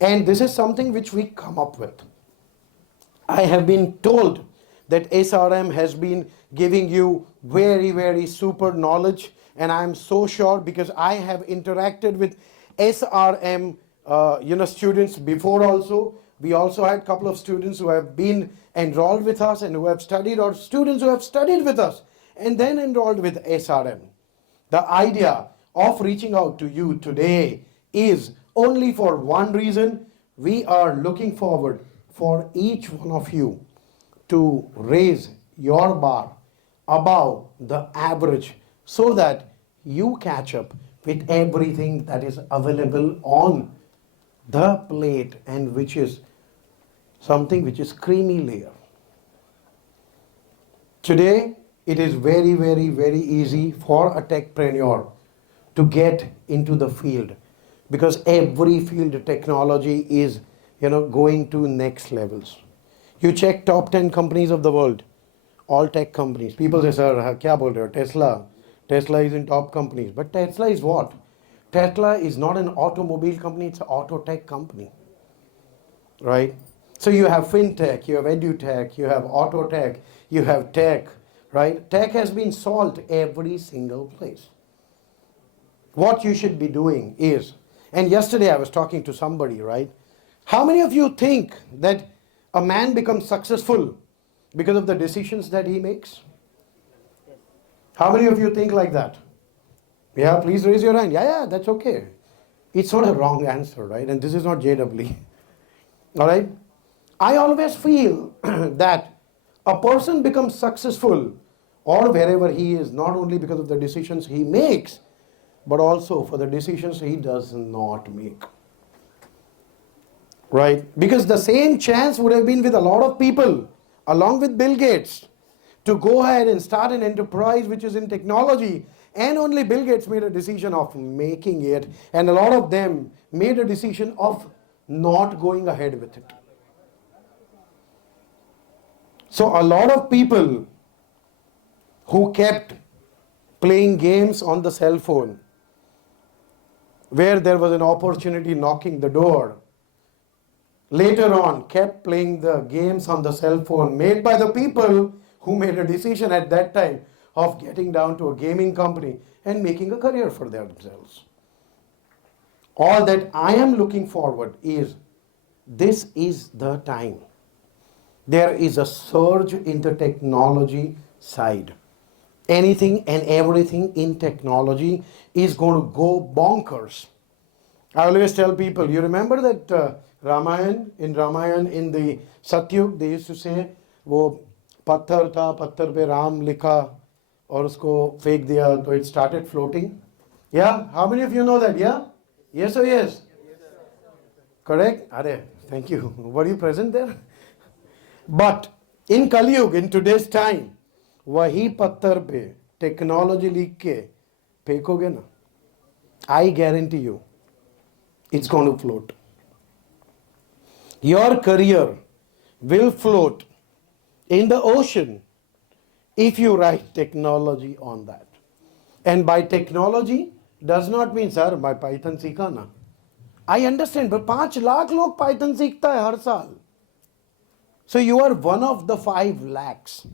And this is something which we come up with. I have been told that SRM has been giving you very super knowledge, and I am so sure, because I have interacted with SRM students before also. We also had a couple of students who have been enrolled with us and who have studied, or students who have studied with us and then enrolled with SRM. The idea of reaching out to you today is only for one reason. We are looking forward for each one of you to raise your bar above the average, so that you catch up with everything that is available on the plate, and which is something which is creamy layer. Today, it is very easy for a techpreneur to get into the field, because every field technology is, going to next levels. You check top 10 companies of the world, all tech companies. People say, sir, kya bol rahe ho? Tesla. Tesla is in top companies. But Tesla is what? Tesla is not an automobile company, it's an auto tech company. Right? So you have fintech, you have edutech, you have auto tech, you have tech, right? Tech has been solved every single place. What you should be doing is, and yesterday I was talking to somebody, right? How many of you think that a man becomes successful because of the decisions that he makes? How many of you think like that? Yeah, please raise your hand. Yeah, that's okay. It's not a wrong answer, right? And this is not JW. All right? I always feel that a person becomes successful, or wherever he is, not only because of the decisions he makes, but also for the decisions he does not make. Right? Because the same chance would have been with a lot of people, along with Bill Gates, to go ahead and start an enterprise which is in technology, and only Bill Gates made a decision of making it, and a lot of them made a decision of not going ahead with it. So a lot of people who kept playing games on the cell phone, where there was an opportunity knocking the door, later on kept playing the games on the cell phone made by the people who made a decision at that time of getting down to a gaming company and making a career for themselves. All that I am looking forward is, this is the time. There is a surge in the technology side. Anything and everything in technology is going to go bonkers. I always tell people, you remember that Ramayan, in the Satyug, they used to say, वो पत्थर था, पत्थर पे राम लिखा और उसको फेंक दिया, so it started floating. Yeah, how many of you know that? Yeah? Yes or yes? Correct? Are, thank you. Were you present there? But in Kali Yuga, in today's time, वही पत्थर पे टेक्नोलॉजी लिख के फेंकोगे ना, I guarantee you it's going to float. Your career will float in the ocean if you write technology on that. And by technology does not mean, sir, by Python सीखा ना. I understand, but 5 lakh लोग Python सीखता है हर साल. So you are one of the 5 lakhs.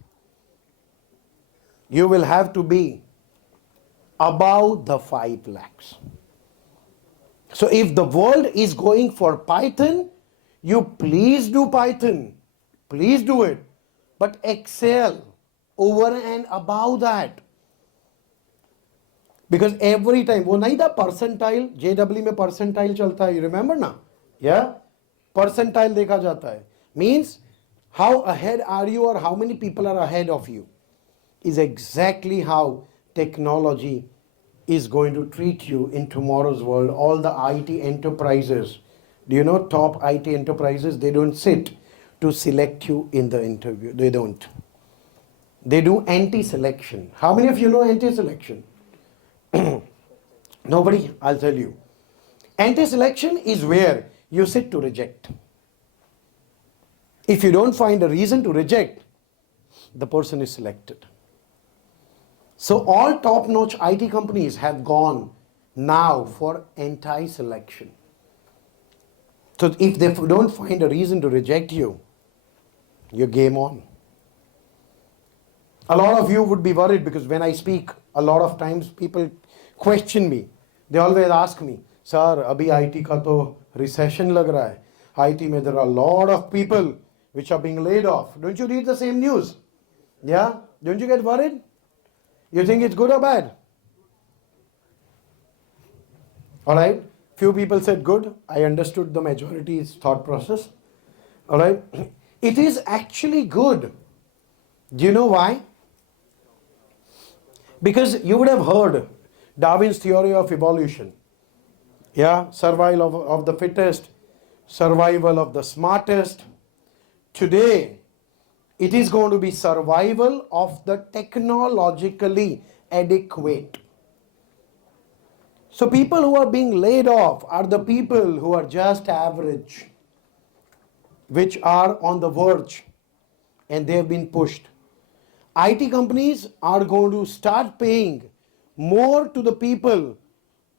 You will have to be above the 5 lakhs. So if the world is going for Python, you please do Python. Please do it. But excel over and above that. Because every time, वो नहीं था percentile, JW में percentile चलता है, you remember ना? Yeah? Percentile देखा जाता है. Means how ahead are you or how many people are ahead of you is exactly how technology is going to treat you in tomorrow's world. All the IT enterprises, do you know top IT enterprises, they don't sit to select you in the interview. They don't. They do anti-selection. How many of you know anti-selection? Nobody? I'll tell you. Anti-selection is where you sit to reject. If you don't find a reason to reject, the person is selected. So all top-notch IT companies have gone now for anti-selection. So if they don't find a reason to reject you, you're game on. A lot of you would be worried because when I speak, a lot of times people question me. They always ask me, sir, abhi IT ka to recession lag raha hai. IT mein there are a lot of people which are being laid off. Don't you read the same news? Yeah? Don't you get worried? You think it's good or bad? Alright? Few people said good. I understood the majority's thought process. Alright? It is actually good. Do you know why? Because you would have heard Darwin's theory of evolution. Yeah? Survival of the fittest, survival of the smartest. Today, it is going to be survival of the technologically adequate. So people who are being laid off are the people who are just average, which are on the verge and they have been pushed. IT companies are going to start paying more to the people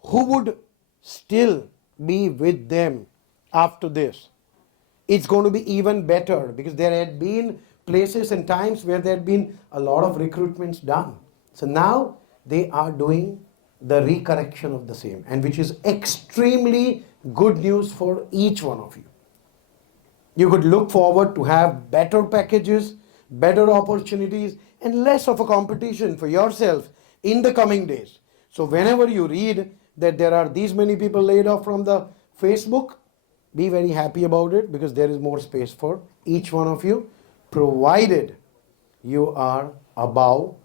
who would still be with them after this. It's going to be even better because there had been places and times where there had been a lot of recruitments done. So now they are doing the recorrection of the same, and which is extremely good news for each one of you. You could look forward to have better packages, better opportunities, and less of a competition for yourself in the coming days. So whenever you read that there are these many people laid off from the Facebook, be very happy about it because there is more space for each one of you, provided you are above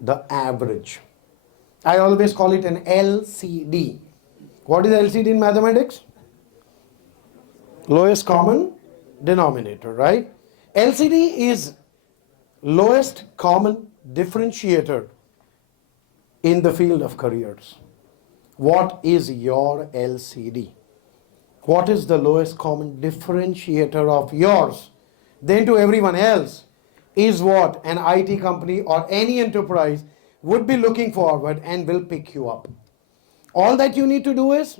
the average. I always call it an LCD. What is LCD in mathematics? Lowest common denominator, right? LCD is lowest common differentiator in the field of careers. What is your LCD? What is the lowest common differentiator of yours? Then to everyone else is what an IT company or any enterprise would be looking forward and will pick you up. All that you need to do is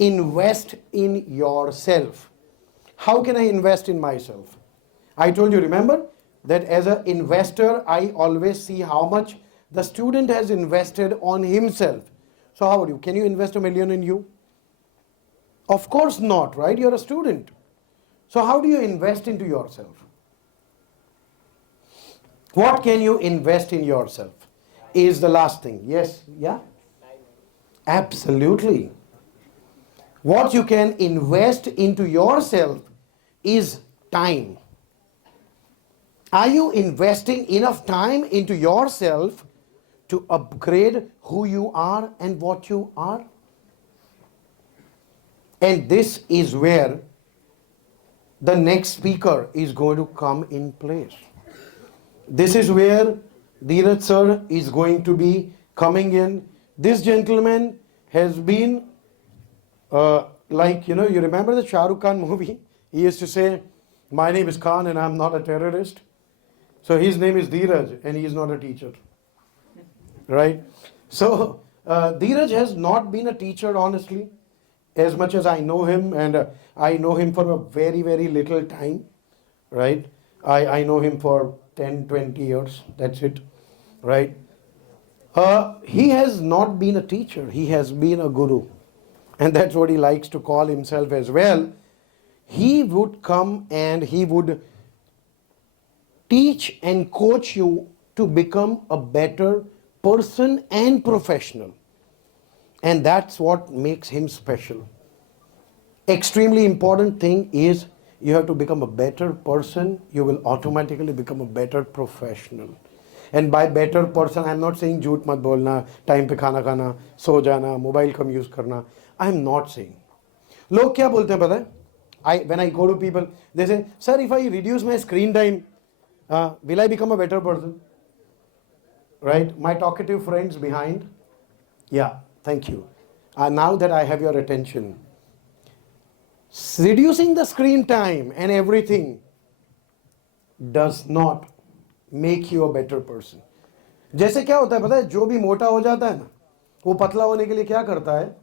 invest in yourself. How can I invest in myself? I told you, remember, that as an investor, I always see how much the student has invested on himself. So how would you? Can you invest $1 million in you? Of course not, right? You're a student. So how do you invest into yourself? What can you invest in yourself? Is the last thing. Yes? Yeah? Absolutely. What you can invest into yourself is time. Are you investing enough time into yourself to upgrade who you are and what you are? And this is where the next speaker is going to come in place. This is where Dhiraj sir is going to be coming in. This gentleman has been like, you remember the Shah Rukh Khan movie? He used to say, my name is Khan and I'm not a terrorist. So his name is Dhiraj and he is not a teacher. Right? So Dhiraj has not been a teacher, honestly, as much as I know him, and I know him for a very, very little time. Right? I know him for 10, 20 years. That's it. Right? He has not been a teacher. He has been a guru. And that's what he likes to call himself as well. He would come and he would teach and coach you to become a better person and professional. And that's what makes him special. Extremely important thing is you have to become a better person. You will automatically become a better professional. And by better person, I'm not saying jhoot mat bolna, time pe khana khana, so jana, mobile kam use karna. I'm not saying. Log kya bolte hain pata hai? When I go to people, they say, sir, if I reduce my screen time, will I become a better person? Right? My talkative friends behind. Yeah, thank you. Now that I have your attention, reducing the screen time and everything does not make you a better person. जैसे क्या होता है पता है, जो भी मोटा हो जाता है ना, वो पतला होने के लिए क्या करता है?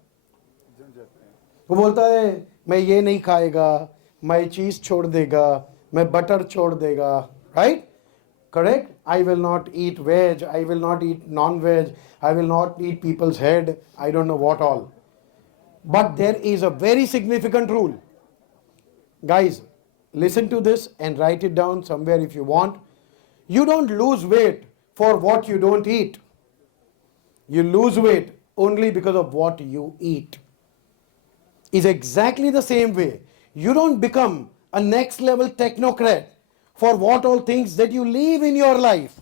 वो बोलता है मैं ये नहीं खाएगा, मैं चीज छोड़ देगा, मैं बटर छोड़ देगा. Right? Correct? I will not eat veg, I will not eat non-veg, I will not eat people's head, I don't know what all. But there is a very significant rule. Guys, listen to this and write it down somewhere if you want. You don't lose weight for what you don't eat. You lose weight only because of what you eat. Is exactly the same way. You don't become a next level technocrat for what all things that you leave in your life.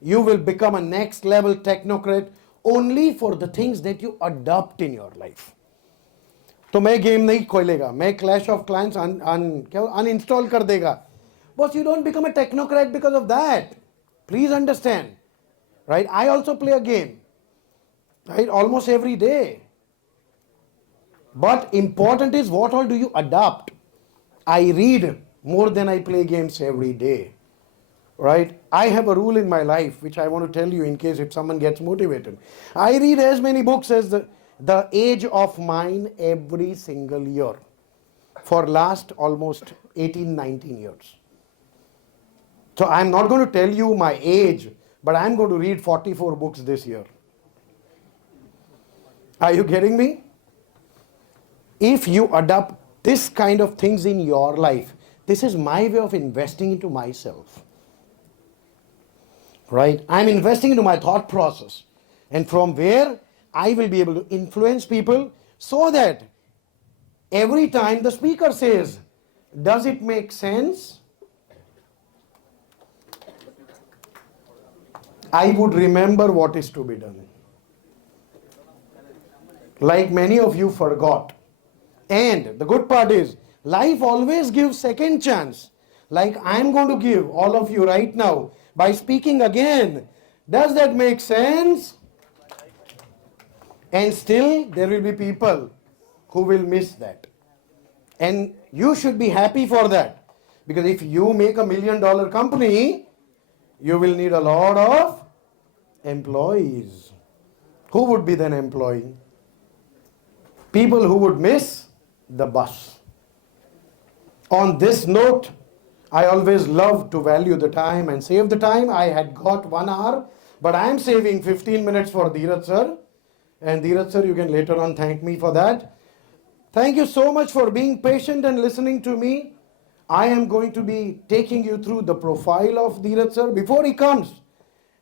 You will become a next level technocrat only for the things that you adopt in your life. तो मैं game नहीं खोलेगा, मैं clash of clans uninstall कर देगा. But you don't become a technocrat because of that. Please understand. Right? I also play a game. Right? Almost every day. But important is what all do you adopt. I read more than I play games every day. Right? I have a rule in my life which I want to tell you in case if someone gets motivated. I read as many books as the age of mine every single year for last almost 18, 19 years. So I'm not going to tell you my age, but I'm going to read 44 books this year. Are you getting me? If you adopt this kind of things in your life, this is my way of investing into myself. Right? I'm investing into my thought process. And from where I will be able to influence people so that every time the speaker says, does it make sense? I would remember what is to be done. Like many of you forgot. And the good part is, life always gives second chance. Like I'm going to give all of you right now by speaking again. Does that make sense? And still there will be people who will miss that. And you should be happy for that. Because if you make $1 million company, you will need a lot of employees. Who would be then employing? People who would miss the bus. On this note, I always love to value the time and save the time. I had got 1 hour, but I am saving 15 minutes for Dhiraj sir. And Dhiraj sir, you can later on thank me for that. Thank you so much for being patient and listening to me. I am going to be taking you through the profile of Dhiraj sir before he comes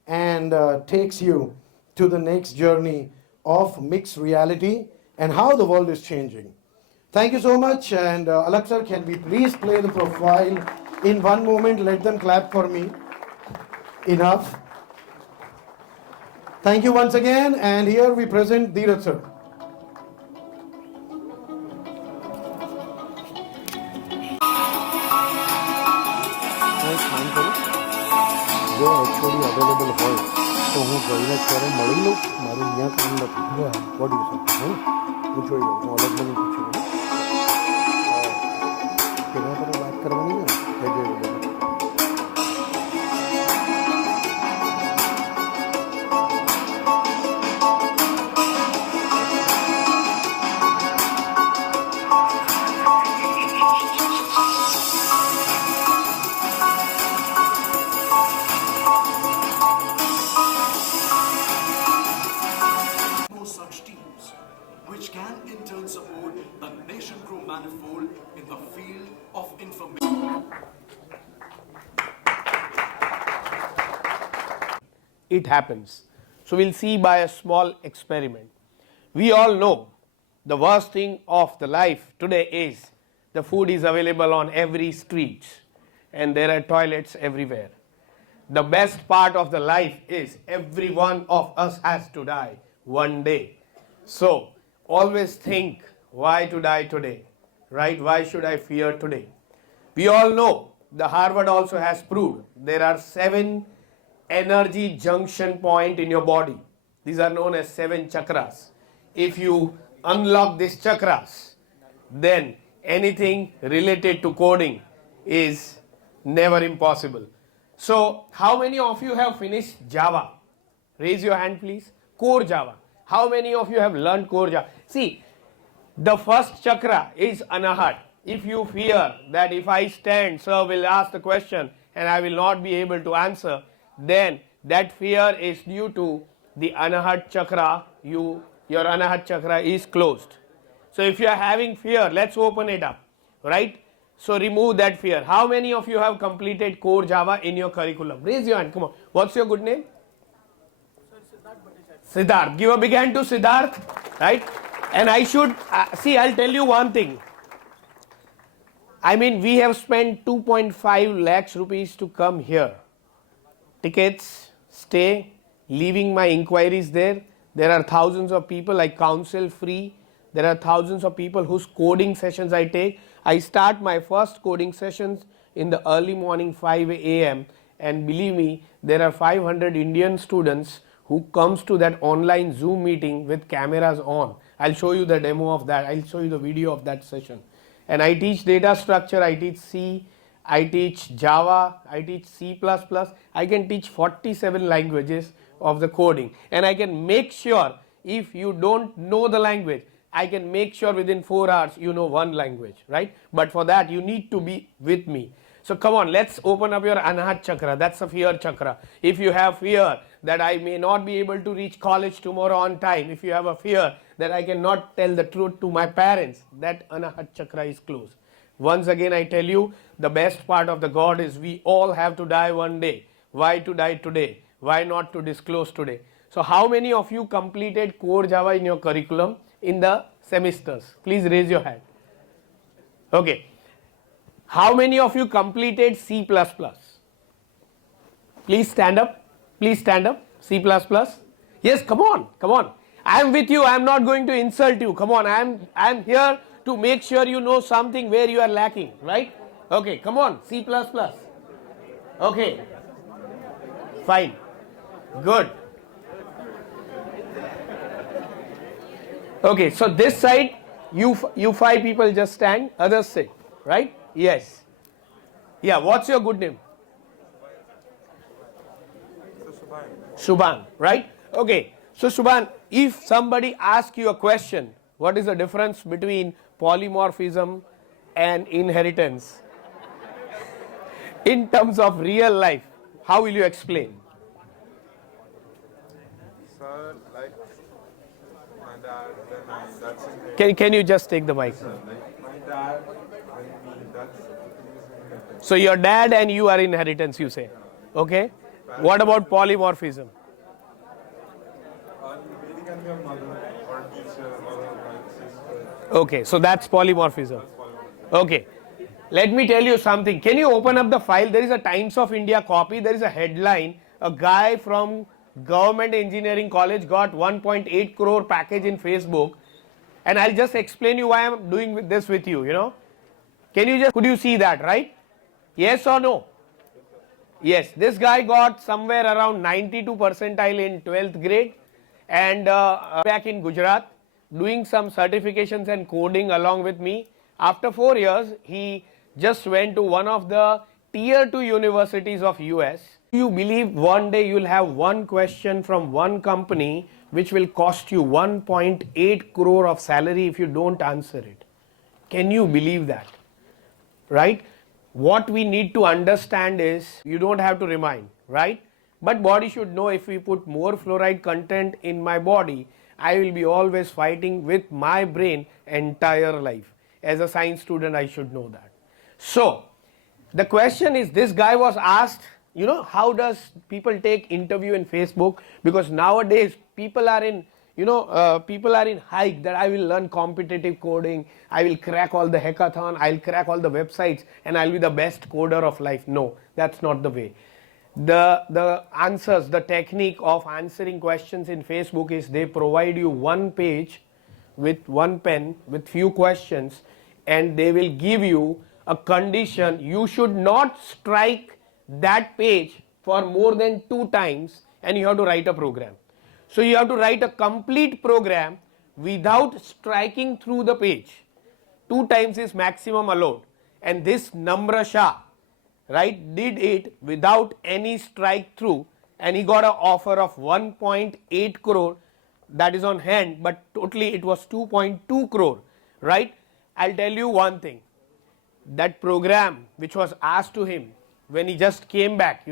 and takes you to the next journey of mixed reality and how the world is changing. Thank you so much, and Alak sir, can we please play the profile in one moment? Let them clap for me. Enough. Thank you once again, and here we present Dhiraj sir. जो થોડી available હોય તો હું જઈને ત્યારે મળી લઉં. મારું અહીંયા કામ નથી. What you say? હું જોઈ લઉં. હું અલગ મને પૂછ્યું તેના પર વાત કરવાની ને એટલે such teams, which can in turn support a nation-grown manifold in the field of information. It happens. So we'll see by a small experiment. We all know the worst thing of the life today is the food is available on every street and there are toilets everywhere. The best part of the life is every one of us has to die one day. So always think, why to die today, right? Why should I fear today? We all know, the Harvard also has proved, there are 7 energy junction point in your body. These are known as 7 chakras. If you unlock these chakras, then anything related to coding is never impossible. So how many of you have finished Java? Raise your hand please. Core Java. How many of you have learned core Java? See, the first chakra is Anahat. If you fear that if I stand, sir will ask the question and I will not be able to answer, then that fear is due to the Anahat chakra. Your Anahat chakra is closed. So if you are having fear, let's open it up, right? So remove that fear. How many of you have completed core Java in your curriculum? Raise your hand, come on. What's your good name? Siddharth. Give a big hand to Siddharth, right? And I should, see, I'll tell you one thing. I mean, we have spent 2.5 lakhs rupees to come here. Tickets, stay, leaving my inquiries there. There are thousands of people I counsel free. There are thousands of people whose coding sessions I take. I start my first coding sessions in the early morning 5 a.m. and believe me, there are 500 Indian students who comes to that online Zoom meeting with cameras on. I'll show you the demo of that. I'll show you the video of that session. And I teach data structure, I teach C, I teach Java, I teach C++. I can teach 47 languages of the coding. And I can make sure if you don't know the language, I can make sure within 4 hours you know one language, right? But for that you need to be with me. So come on, let's open up your Anahat chakra. That's a fear chakra. If you have fear that I may not be able to reach college tomorrow on time, if you have a fear that I cannot tell the truth to my parents, that Anahat chakra is closed. Once again I tell you, the best part of the God is we all have to die one day. Why to die today? Why not to disclose today? So how many of you completed core Java in your curriculum in the semesters? Please raise your hand. Okay. How many of you completed C++? Please stand up. Please stand up. C++. Yes, come on. Come on. I am with you. I am not going to insult you. Come on. I am here to make sure you know something where you are lacking, right? Okay, come on. C++. Okay. Fine. Good. Okay, so this side, you 5 people just stand, others sit, right? Yes. Yeah, what's your good name? Subhan, right? Okay, so Subhan, if somebody asks you a question, what is the difference between polymorphism and inheritance? In terms of real life, how will you explain? Sir, like my dad, then that's inheritance. Can you just take the mic? Sir, like my dad, then me, that's So your dad and you are inheritance, you say. Okay. What about polymorphism? maybe can be a mother or a teacher or a sister. Okay, so that's polymorphism. Okay. Let me tell you something. Can you open up the file? There is a Times of India copy. There is a headline. A guy from Government Engineering College got 1.8 crore package in Facebook. And I'll just explain you why I'm doing this with you, you know. Could you see that, right? Yes or no? Yes, this guy got somewhere around 92 percentile in 12th grade and back in Gujarat doing some certifications and coding along with me. After 4 years, he just went to one of the tier 2 universities of US. Do you believe one day you'll have one question from one company which will cost you 1.8 crore of salary if you don't answer it? Can you believe that? Right? What we need to understand is you don't have to remind, right? But body should know if we put more fluoride content in my body, I will be always fighting with my brain entire life. As a science student, I should know that. So, the question is, this guy was asked, how does people take interview in Facebook? Because nowadays people are in hike that I will learn competitive coding, I will crack all the hackathon, I'll crack all the websites and I'll be the best coder of life. No, that's not the way. The answers, the technique of answering questions in Facebook is they provide you one page with one pen with few questions and they will give you a condition. You should not strike that page for more than 2 times and you have to write a program. So you have to write a complete program without striking through the page. 2 times is maximum allowed. And this Namra Shah, right, did it without any strike through and he got an offer of 1.8 crore that is on hand, but totally it was 2.2 crore, right? I'll tell you one thing. That program which was asked to him when he just came back,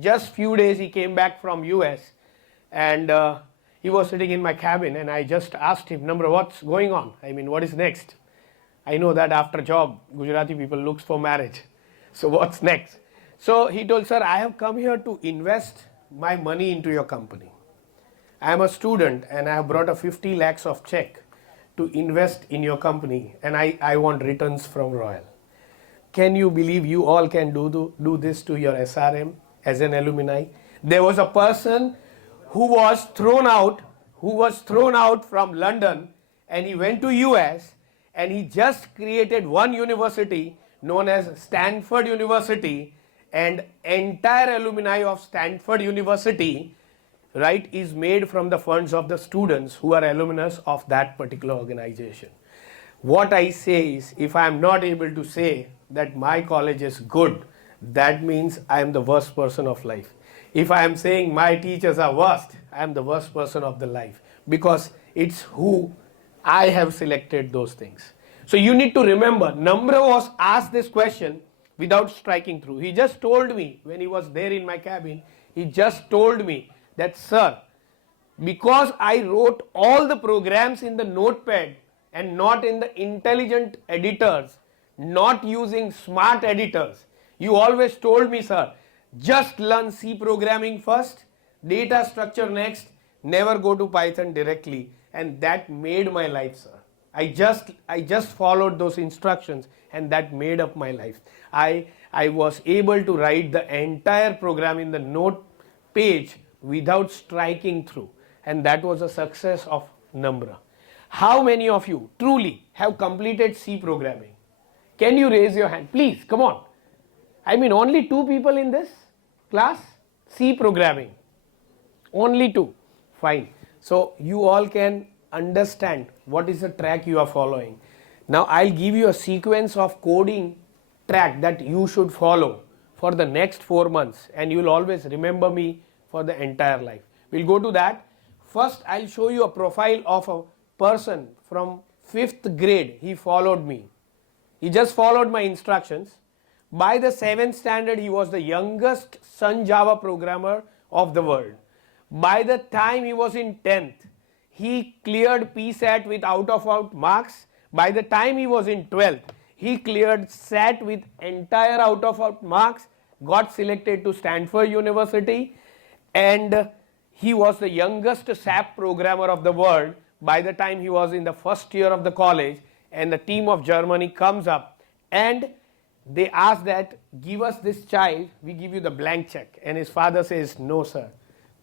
just few days he came back from US and he was sitting in my cabin and I just asked him, Namra, what's going on? I mean, what is next? I know that after job, Gujarati people looks for marriage. So what's next? So he told, sir, I have come here to invest my money into your company. I am a student and I have brought a 50 lakhs of check to invest in your company and I want returns from Royal. Can you believe you all can do this to your SRM as an alumni? There was a person who was thrown out from London and he went to US and he just created one university known as Stanford University, and entire alumni of Stanford University, right, is made from the funds of the students who are alumnus of that particular organization. What I say is, if I am not able to say that my college is good, that means I am the worst person of life. If I am saying my teachers are worst, I am the worst person of the life, because it's who I have selected those things. So you need to remember, Namra was asked this question without striking through. He just told me when he was there in my cabin, he just told me that, sir, because I wrote all the programs in the notepad and not in the intelligent editors, not using smart editors, you always told me, sir, just learn C programming first, data structure next, never go to Python directly, and that made my life, sir. I just followed those instructions and that made up my life. I was able to write the entire program in the note page without striking through, and that was a success of Namra. How many of you truly have completed C programming? Can you raise your hand? Please, come on. I mean, only 2 people in this class? C programming. Only 2. Fine. So you all can understand what is the track you are following. Now I'll give you a sequence of coding track that you should follow for the next 4 months and you will always remember me for the entire life. We'll go to that. First I'll show you a profile of a person from 5th grade. He followed me. He just followed my instructions. By the 7th standard he was the youngest Sun Java programmer of the world. By the time he was in 10th, he cleared PSAT with out-of-out marks. By the time he was in 12th, he cleared SAT with entire out-of-out marks, got selected to Stanford University, and he was the youngest SAP programmer of the world by the time he was in the first year of the college, and the team of Germany comes up and they ask that, give us this child, we give you the blank check. And his father says, no sir,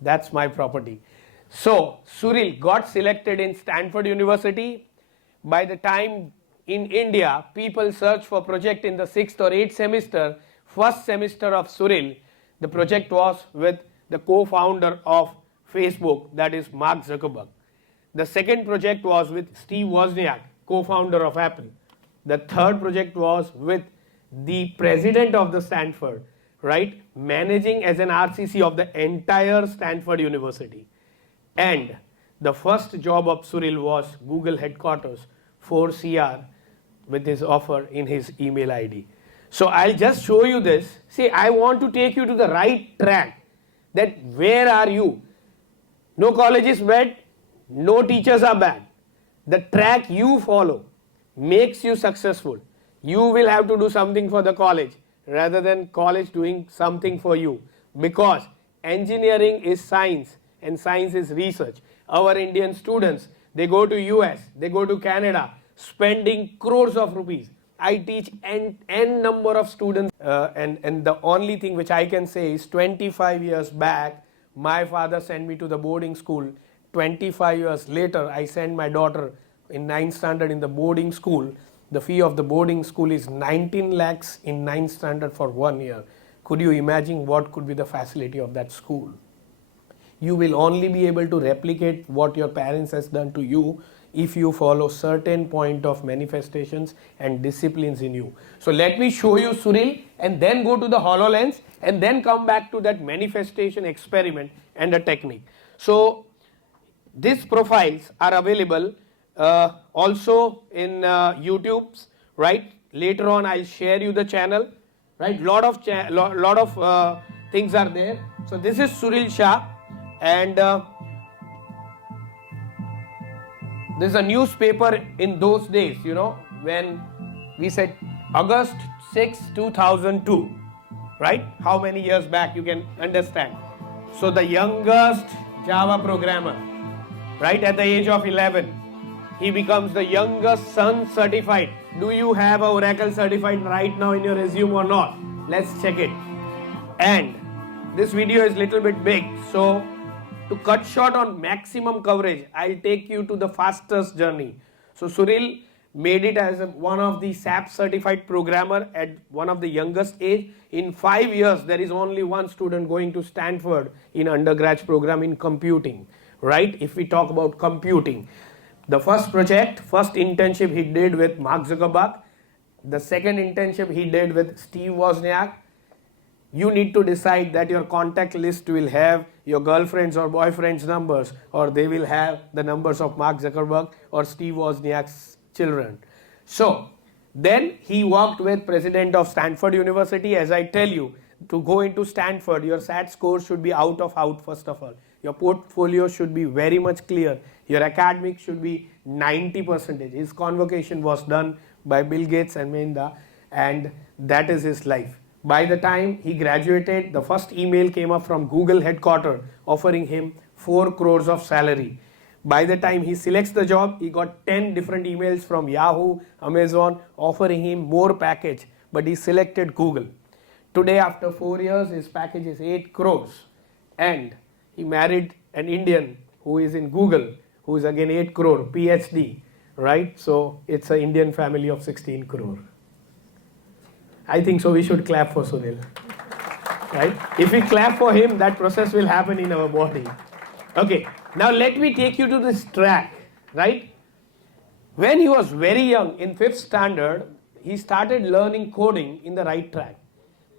that's my property. So Suril got selected in Stanford University. By the time in India, people search for project in the 6th or 8th semester, first semester of Suril, The project was with the co-founder of Facebook, that is Mark Zuckerberg. The second project was with Steve Wozniak, co-founder of Apple. The third project was with the president of the Stanford, right, managing as an RCC of the entire Stanford University. And the first job of Suril was Google headquarters, 4 CR, with his offer in his email ID. So I'll just show you this. See, I want to take you to the right track. That where are you? No college is bad, no teachers are bad. The track you follow makes you successful. You will have to do something for the college rather than college doing something for you, because engineering is science and science is research. Our Indian students, they go to US, they go to Canada, spending crores of rupees. I teach n number of students, and the only thing which I can say is 25 years back, my father sent me to the boarding school. 25 years later, I sent my daughter in 9th standard in the boarding school. The fee of the boarding school is 19 lakhs in 9th standard for 1 year. Could you imagine what could be the facility of that school? You will only be able to replicate what your parents has done to you if you follow certain point of manifestations and disciplines in you. So let me show you Suril and then go to the HoloLens and then come back to that manifestation experiment and the technique. So these profiles are available also in YouTube's, right? Later on I'll share you the channel, right? Lot of things are there. So this is Suril Shah, and there's a newspaper in those days, you know, when we said August 6, 2002, right? How many years back, you can understand. So the youngest Java programmer, right, at the age of 11, he becomes the youngest Sun certified. Do you have a Oracle certified right now in your resume or not? Let's check it. And this video is little bit big, so to cut short on maximum coverage, I'll take you to the fastest journey. So Suril made it as one of the SAP certified programmer at one of the youngest age. In 5 years, there is only one student going to Stanford in undergrad program in computing, right? If we talk about computing, the first project, first internship he did with Mark Zuckerberg. The second internship he did with Steve Wozniak. You need to decide that your contact list will have your girlfriend's or boyfriend's numbers, or they will have the numbers of Mark Zuckerberg or Steve Wozniak's children. So then he worked with president of Stanford University. As I tell you, to go into Stanford, your SAT score should be out first of all. Your portfolio should be very much clear. Your academic should be 90%. His convocation was done by Bill Gates and Melinda, and that is his life. By the time he graduated, the first email came up from Google headquarters offering him 4 crores of salary. By the time he selects the job, he got 10 different emails from Yahoo, Amazon offering him more package, but he selected Google. Today, after 4 years, his package is 8 crores, and he married an Indian who is in Google, who is again 8 crore, PhD, right? So it's an Indian family of 16 crore. I think so we should clap for Suril, right? If we clap for him, that process will happen in our body. Okay, now let me take you to this track, right? When he was very young, in 5th standard, he started learning coding in the right track.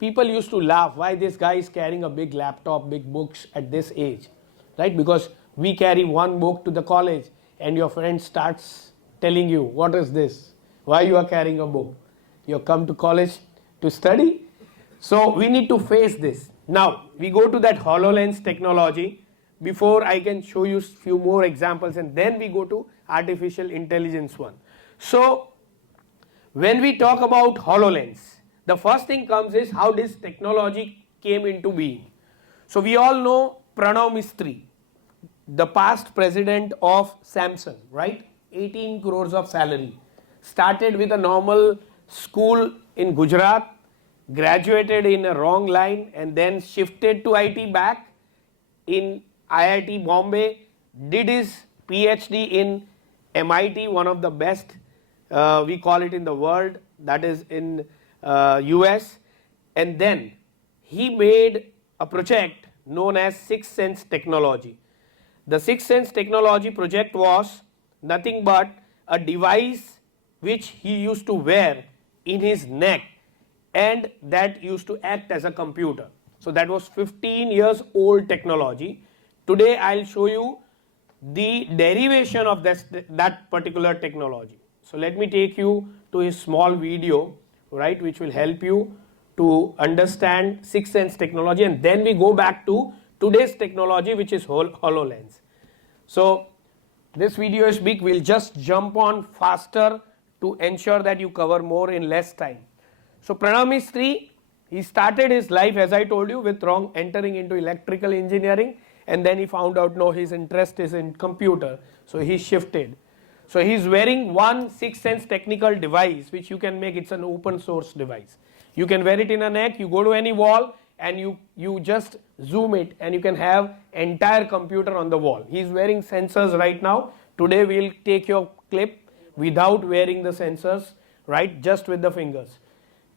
People used to laugh, why this guy is carrying a big laptop, big books at this age, right? Because we carry one book to the college and your friend starts telling you, what is this? Why you are carrying a book? You have come to college to study. So we need to face this. Now we go to that HoloLens technology. Before I can show you few more examples, and then we go to artificial intelligence one. So when we talk about HoloLens, the first thing comes is how this technology came into being. So we all know Pranav Mistry, the past president of Samsung, right? 18 crores of salary. Started with a normal school in Gujarat, graduated in a wrong line, and then shifted to IT back in IIT Bombay, did his PhD in MIT, one of the best, we call it in the world, that is in US, and then he made a project known as Sixth Sense technology. The Sixth Sense technology project was nothing but a device which he used to wear in his neck and that used to act as a computer. So that was 15 years old technology. Today I'll show you the derivation of that particular technology. So let me take you to a small video, right, which will help you to understand Sixth Sense technology, and then we go back to today's technology, which is HoloLens. So this video is big, we'll just jump on faster to ensure that you cover more in less time. So Pranav Mistry, he started his life, as I told you, with entering into electrical engineering, and then he found out no, his interest is in computer, so he shifted. So he's wearing one Sixth Sense technical device which you can make. It's an open source device. You can wear it in a neck, you go to any wall and you just zoom it and you can have entire computer on the wall. He's wearing sensors right now. Today we'll take your clip without wearing the sensors, right, just with the fingers.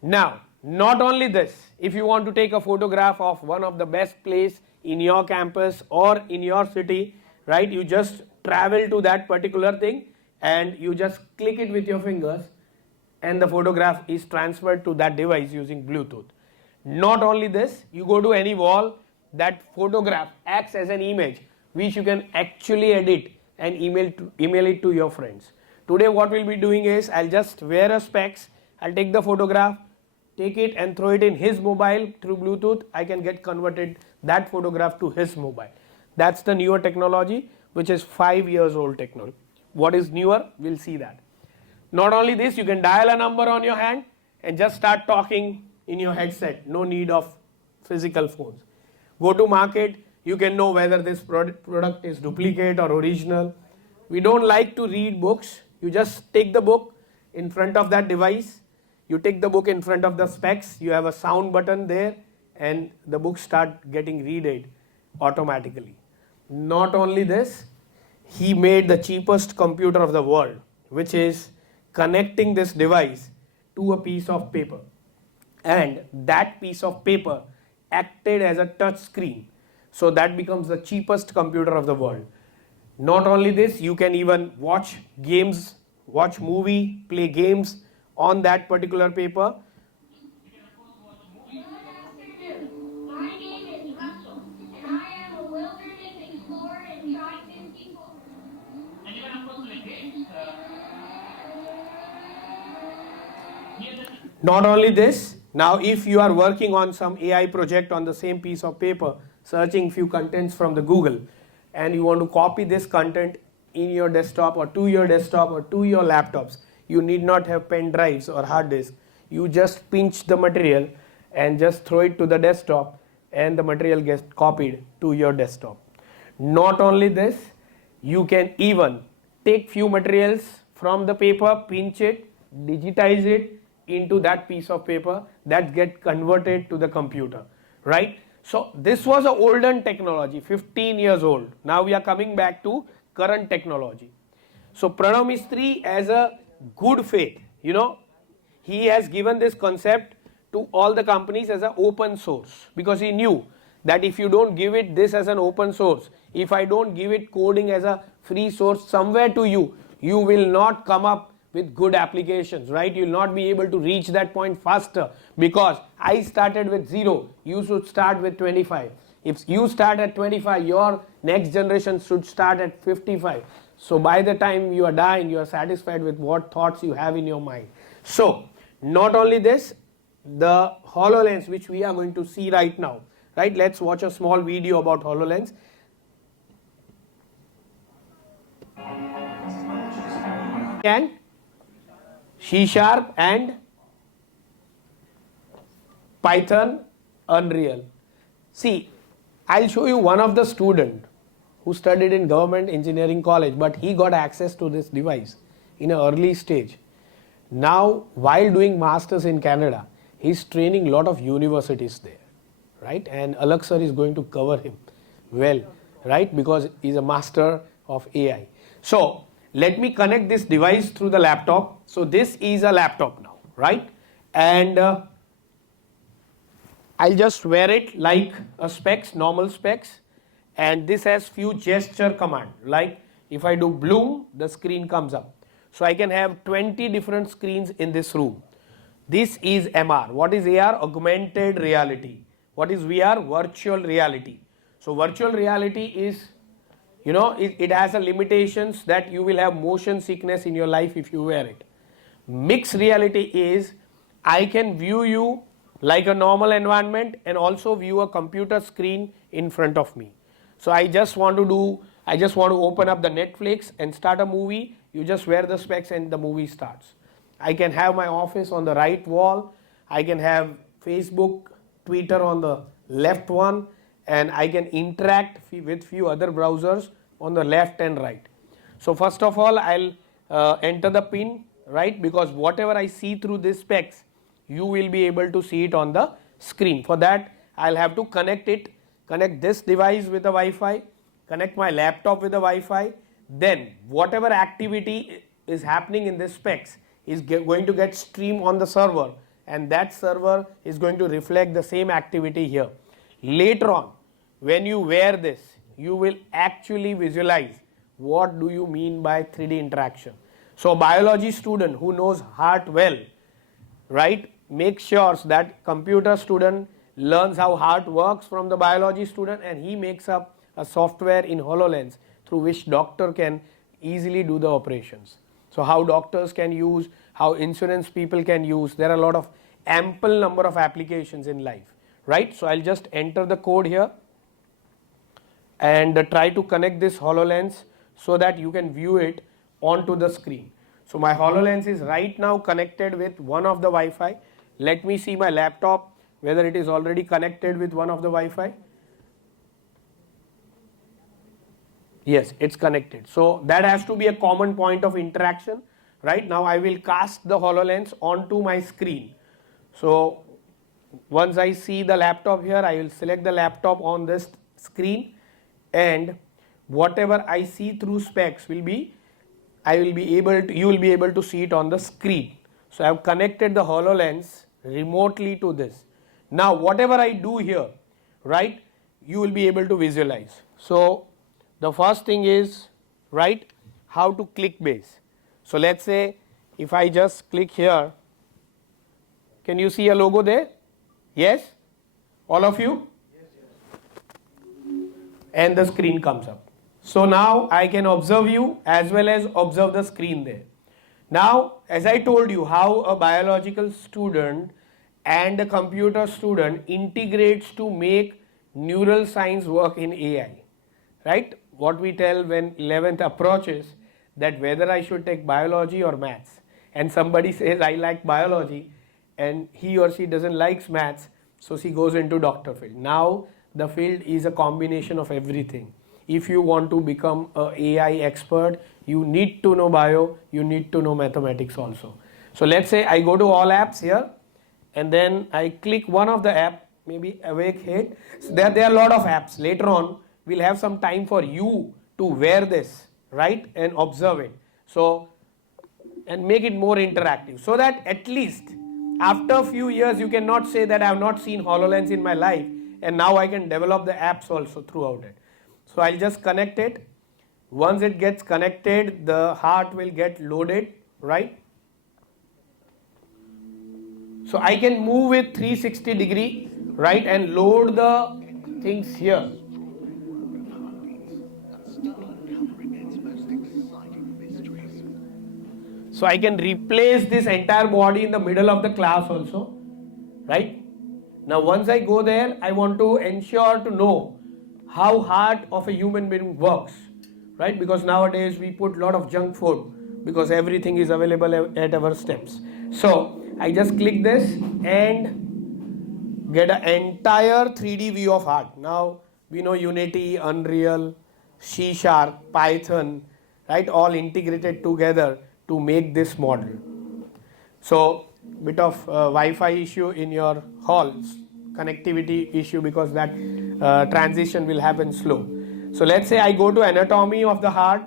Now, not only this, if you want to take a photograph of one of the best place in your campus or in your city, right, you just travel to that particular thing and you just click it with your fingers and the photograph is transferred to that device using Bluetooth. Not only this, you go to any wall, that photograph acts as an image which you can actually edit and email it to your friends. Today what we'll be doing is, I'll just wear a specs, I'll take the photograph, take it and throw it in his mobile through Bluetooth. I can get converted that photograph to his mobile. That's the newer technology, which is 5 years old technology. What is newer? We'll see that. Not only this, you can dial a number on your hand and just start talking in your headset. No need of physical phones. Go to market, you can know whether this product is duplicate or original. We don't like to read books. You just take the book in front of that device. You take the book in front of the specs. You have a sound button there and the books start getting read automatically. Not only this, he made the cheapest computer of the world, which is connecting this device to a piece of paper, and that piece of paper acted as a touch screen, so that becomes the cheapest computer of the world. Not only this, you can even watch games, watch movie, play games on that particular paper. My name is Russell, and I am a wilderness explorer in Tri-54. And you're not supposed to play games? Not only this, now if you are working on some AI project on the same piece of paper, searching few contents from the Google, and you want to copy this content in your desktop or to your laptops, you need not have pen drives or hard disk. You just pinch the material and just throw it to the desktop and the material gets copied to your desktop. Not only this, you can even take few materials from the paper, pinch it, digitize it into that piece of paper that get converted to the computer, right? So this was an olden technology, 15 years old. Now we are coming back to current technology. So Pranav Mistry, as a good faith, he has given this concept to all the companies as an open source, because he knew that if you don't give it this as an open source, if I don't give it coding as a free source somewhere to you, you will not come up with good applications, right? You will not be able to reach that point faster, because I started with 0, you should start with 25. If you start at 25, your next generation should start at 55. So by the time you are dying, you are satisfied with what thoughts you have in your mind. So not only this, the HoloLens, which we are going to see right now, right? Let's watch a small video about HoloLens. And C# and Python, Unreal. See, I'll show you one of the student who studied in government engineering college, but he got access to this device in an early stage. Now, while doing masters in Canada, he's training a lot of universities there, right? And Alak sir is going to cover him well, right? Because he's a master of AI. So let me connect this device through the laptop. So this is a laptop now, right? And I'll just wear it like a specs, normal specs, and this has few gesture command, like if I do bloom, the screen comes up. So I can have 20 different screens in this room. This is MR. What is AR? Augmented reality. What is VR? Virtual reality. So virtual reality is, it has a limitations that you will have motion sickness in your life if you wear it. Mixed reality is I can view you like a normal environment and also view a computer screen in front of me. So I just want to open up the Netflix and start a movie. You just wear the specs and the movie starts. I can have my office on the right wall. I can have Facebook, Twitter on the left one, and I can interact with few other browsers on the left and right. So first of all, I'll enter the pin, right, because whatever I see through this specs, you will be able to see it on the screen. For that, I'll have to connect this device with the Wi-Fi, connect my laptop with the Wi-Fi, then whatever activity is happening in this specs is going to get streamed on the server, and that server is going to reflect the same activity here. Later on, when you wear this, you will actually visualize what do you mean by 3D interaction. So a biology student who knows heart well, right, make sure that computer student learns how heart works from the biology student, and he makes up a software in HoloLens through which doctor can easily do the operations. So how doctors can use, how insurance people can use, there are a lot of ample number of applications in life, right? So I'll just enter the code here and try to connect this HoloLens so that you can view it onto the screen. So my HoloLens is right now connected with one of the Wi-Fi. Let me see my laptop whether it is already connected with one of the Wi-Fi. Yes, it's connected. So that has to be a common point of interaction. Right now I will cast the HoloLens onto my screen. So once I see the laptop here, I will select the laptop on this screen, and whatever I see through specs you will be able to see it on the screen. So I have connected the HoloLens remotely to this. Now whatever I do here, right, you will be able to visualize. So the first thing is, right, how to click base. So let's say if I just click here, can you see a logo there? Yes? All of you? And the screen comes up. So now I can observe you as well as observe the screen there. Now, as I told you, how a biological student and a computer student integrates to make neural science work in AI, right? What we tell when 11th approaches, that whether I should take biology or maths, and somebody says I like biology and he or she doesn't like maths, so she goes into doctor field. Now the field is a combination of everything. If you want to become a AI expert, you need to know bio, you need to know mathematics also. So let's say I go to all apps here, and then I click one of the app, maybe Awake Head. So there are a lot of apps. Later on we'll have some time for you to wear this, right, and observe it. So, and make it more interactive, so that at least after a few years you cannot say that I have not seen HoloLens in my life, and now I can develop the apps also throughout it. So I'll just connect it. Once it gets connected, the heart will get loaded, right? So I can move it 360 degree, right, and load the things here. So I can replace this entire body in the middle of the class also, right? Now once I go there, I want to ensure to know how heart of a human being works, right? Because nowadays we put a lot of junk food because everything is available at our steps. So I just click this and get an entire 3D view of heart. Now we know Unity, Unreal, C#, Python, right, all integrated together to make this model. So bit of Wi-Fi issue in your halls, connectivity issue, because that transition will happen slow. So let's say I go to anatomy of the heart.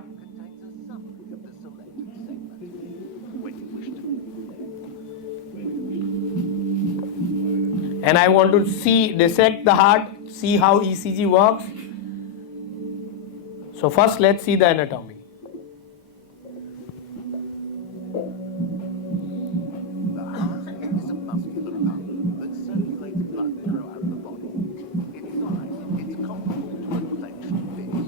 and I want to dissect the heart, see how ECG works. So first let's see the anatomy. The heart is a muscular pump that circulates blood throughout the body. Its size, it's comparable to a clenched fist.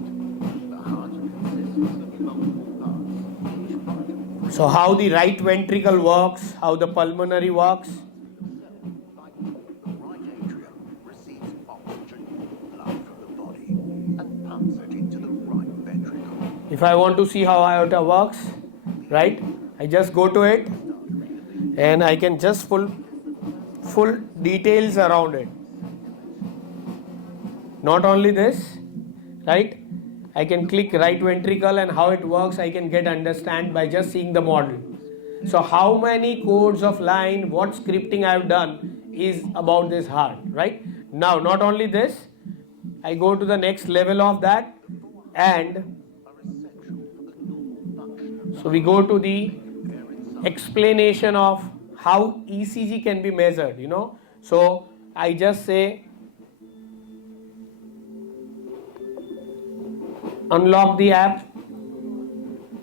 The heart consists of multiple parts, each vital. So how the right ventricle works, how the pulmonary works. The right atrium receives oxygen, blood from the body, and pumps it into the right ventricle. If I want to see how aorta works, right, I just go to it and I can just full details around it. Not only this, right, I can click right ventricle and how it works I can understand by just seeing the model. So how many codes of line, what scripting I have done is about this heart, right? Now not only this, I go to the next level of that, and so we go to the explanation of how ECG can be measured, So I just say unlock the app,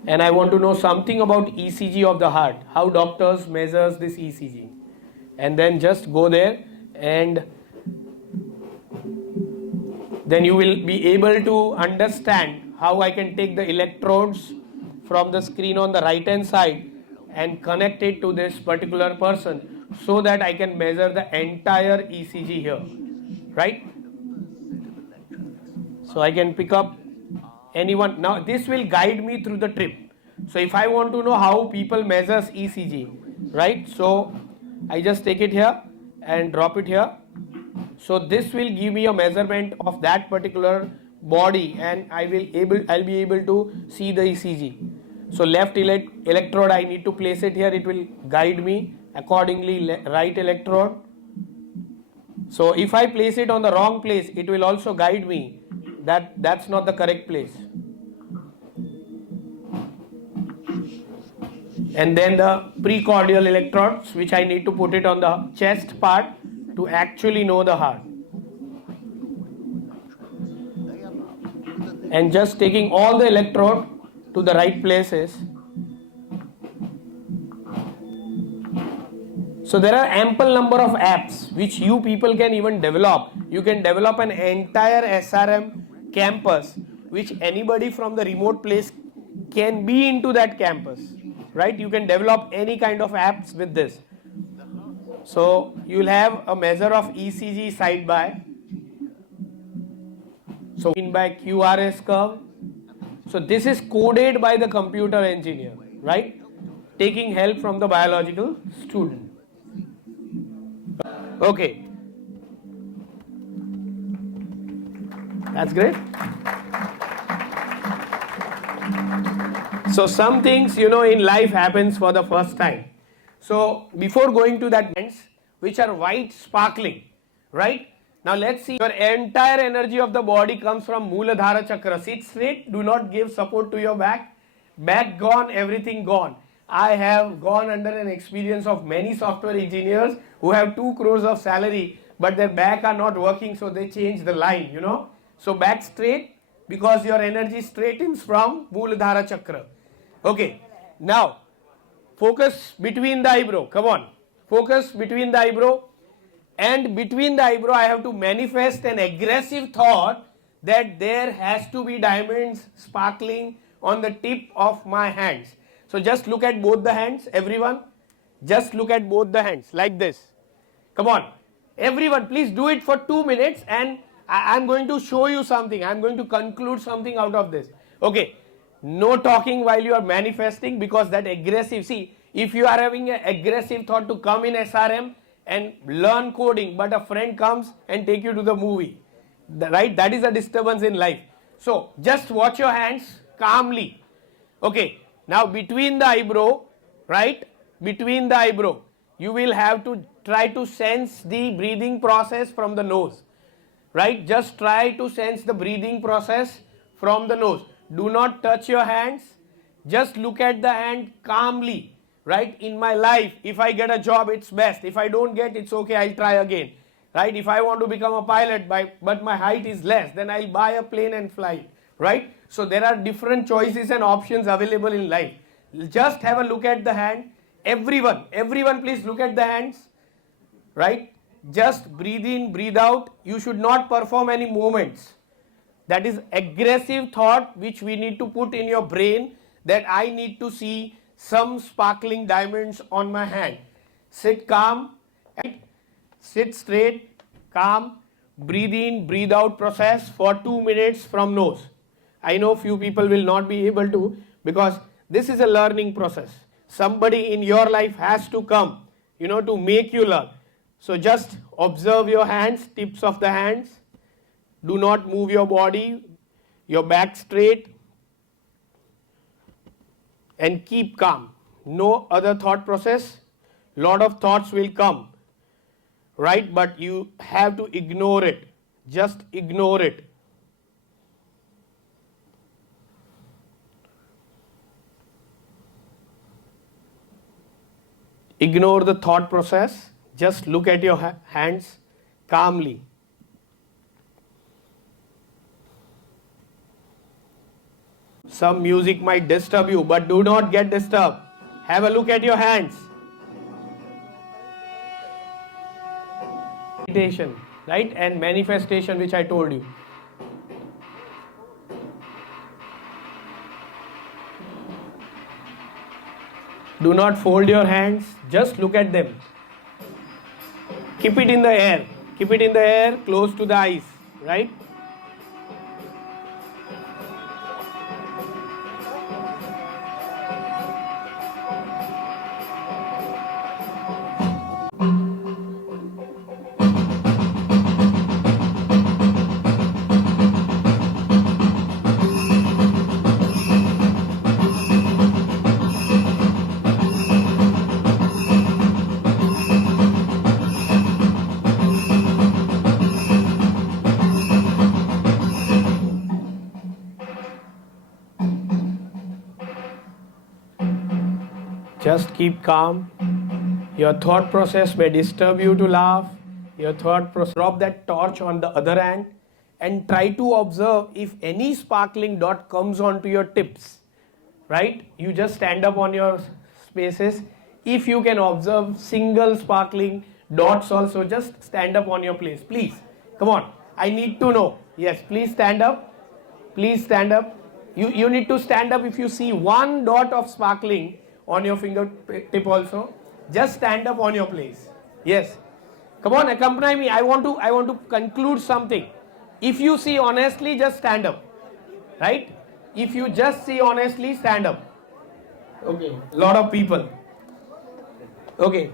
and I want to know something about ECG of the heart, how doctors measures this ECG, and then just go there, and then you will be able to understand how I can take the electrodes from the screen on the right hand side and connect it to this particular person so that I can measure the entire ECG here, right? So I can pick up anyone. Now this will guide me through the trip. So if I want to know how people measures ECG, right? So I just take it here and drop it here. So this will give me a measurement of that particular body, and I'll be able to see the ECG. So left electrode I need to place it here, it will guide me accordingly. Right electrode. So if I place it on the wrong place, it will also guide me that that's not the correct place. And then the precordial electrodes, which I need to put it on the chest part to actually know the heart. And just taking all the electrode to the right places. So there are ample number of apps which you people can even develop. You can develop an entire SRM campus which anybody from the remote place can be into that campus, right? You can develop any kind of apps with this. So you will have a measure of ECG side by. So in by QRS curve. So this is coded by the computer engineer, right? Taking help from the biological student. Okay. That's great. So some things, in life happens for the first time. So before going to that, which are white sparkling, right? Now let's see, your entire energy of the body comes from Mooladhara Chakra. Sit straight, do not give support to your back. Back gone, everything gone. I have gone under an experience of many software engineers who have 2 crores of salary, but their back are not working, so they change the line, So back straight, because your energy straightens from Mooladhara Chakra. Okay, now focus between the eyebrow, come on. Focus between the eyebrow. And between the eyebrow, I have to manifest an aggressive thought that there has to be diamonds sparkling on the tip of my hands. So just look at both the hands, everyone. Just look at both the hands like this. Come on. Everyone, please do it for 2 minutes, and I'm going to show you something. I'm going to conclude something out of this. Okay. No talking while you are manifesting, because that aggressive, see, if you are having an aggressive thought to come in SRM, and learn coding, but a friend comes and take you to the movie, right? That is a disturbance in life. So just watch your hands calmly. Okay, now between the eyebrow, right? Between the eyebrow, you will have to try to sense the breathing process from the nose, right? Just try to sense the breathing process from the nose. Do not touch your hands. Just look at the hand calmly. Right? In my life, if I get a job, it's best. If I don't get, it's okay, I'll try again. right? If I want to become a pilot, but my height is less, then I'll buy a plane and fly, right? So there are different choices and options available in life. Just have a look at the hand. Everyone please look at the hands, right? Just breathe in, breathe out. You should not perform any movements. That is aggressive thought which we need to put in your brain, that I need to see some sparkling diamonds on my hand. Sit calm, right? Sit straight, calm, breathe in, breathe out process for 2 minutes from nose. I know few people will not be able to, because this is a learning process. Somebody in your life has to come, to make you learn. So just observe your hands, tips of the hands. Do not move your body, your back straight, and keep calm. No other thought process. Lot of thoughts will come, right? But you have to ignore it. Just ignore it. Ignore the thought process. Just look at your hands calmly. Some music might disturb you, but do not get disturbed. Have a look at your hands. Meditation, right? And manifestation, which I told you. Do not fold your hands, just look at them. Keep it in the air. Keep it in the air, close to the eyes, right? Just keep calm. Your thought process may disturb you to laugh. Your thought process. Drop that torch on the other hand and try to observe if any sparkling dot comes onto your tips, right? You just stand up on your spaces. If you can observe single sparkling dots also, just stand up on your place. Please, come on. I need to know. Yes, please stand up. Please stand up. You need to stand up if you see one dot of sparkling on your fingertip also. Just stand up on your place. Yes. Come on, accompany me. I want to conclude something. If you see honestly, just stand up. Right? If you just see honestly, stand up. Okay. Lot of people. Okay.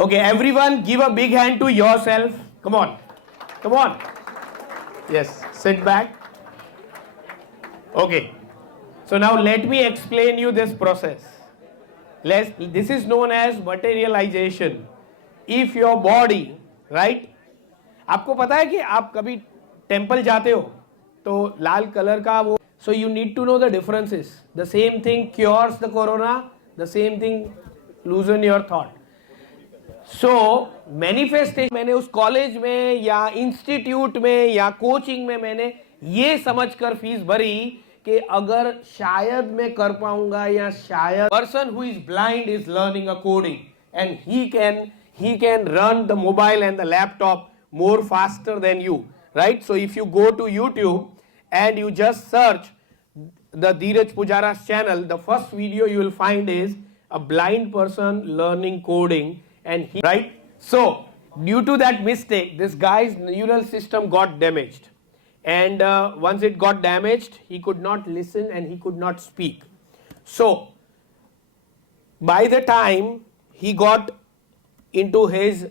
Okay, everyone give a big hand to yourself. Come on. Come on. Yes. Sit back. Okay. So now let me explain you this process. This is known as materialization. If your body, right? आपको पता है कि आप कभी temple जाते हो तो लाल colour का वो, so you need to know the differences. The same thing cures the corona, the same thing loosen your thought. So manifestation, मैंने उस कॉलेज में या इंस्टीट्यूट में या कोचिंग में मैंने ये समझकर फीस भरी कि अगर शायद मैं कर पाऊंगा या शायद person who is blind is learning a coding and he can run the mobile and the laptop more faster than you, right? So if you go to YouTube and you just search the Dhiraj Poojara's channel, the first video you will find is a blind person learning coding, and right? So due to that mistake, this guy's neural system got damaged. And once it got damaged, he could not listen and he could not speak. So, by the time he got into his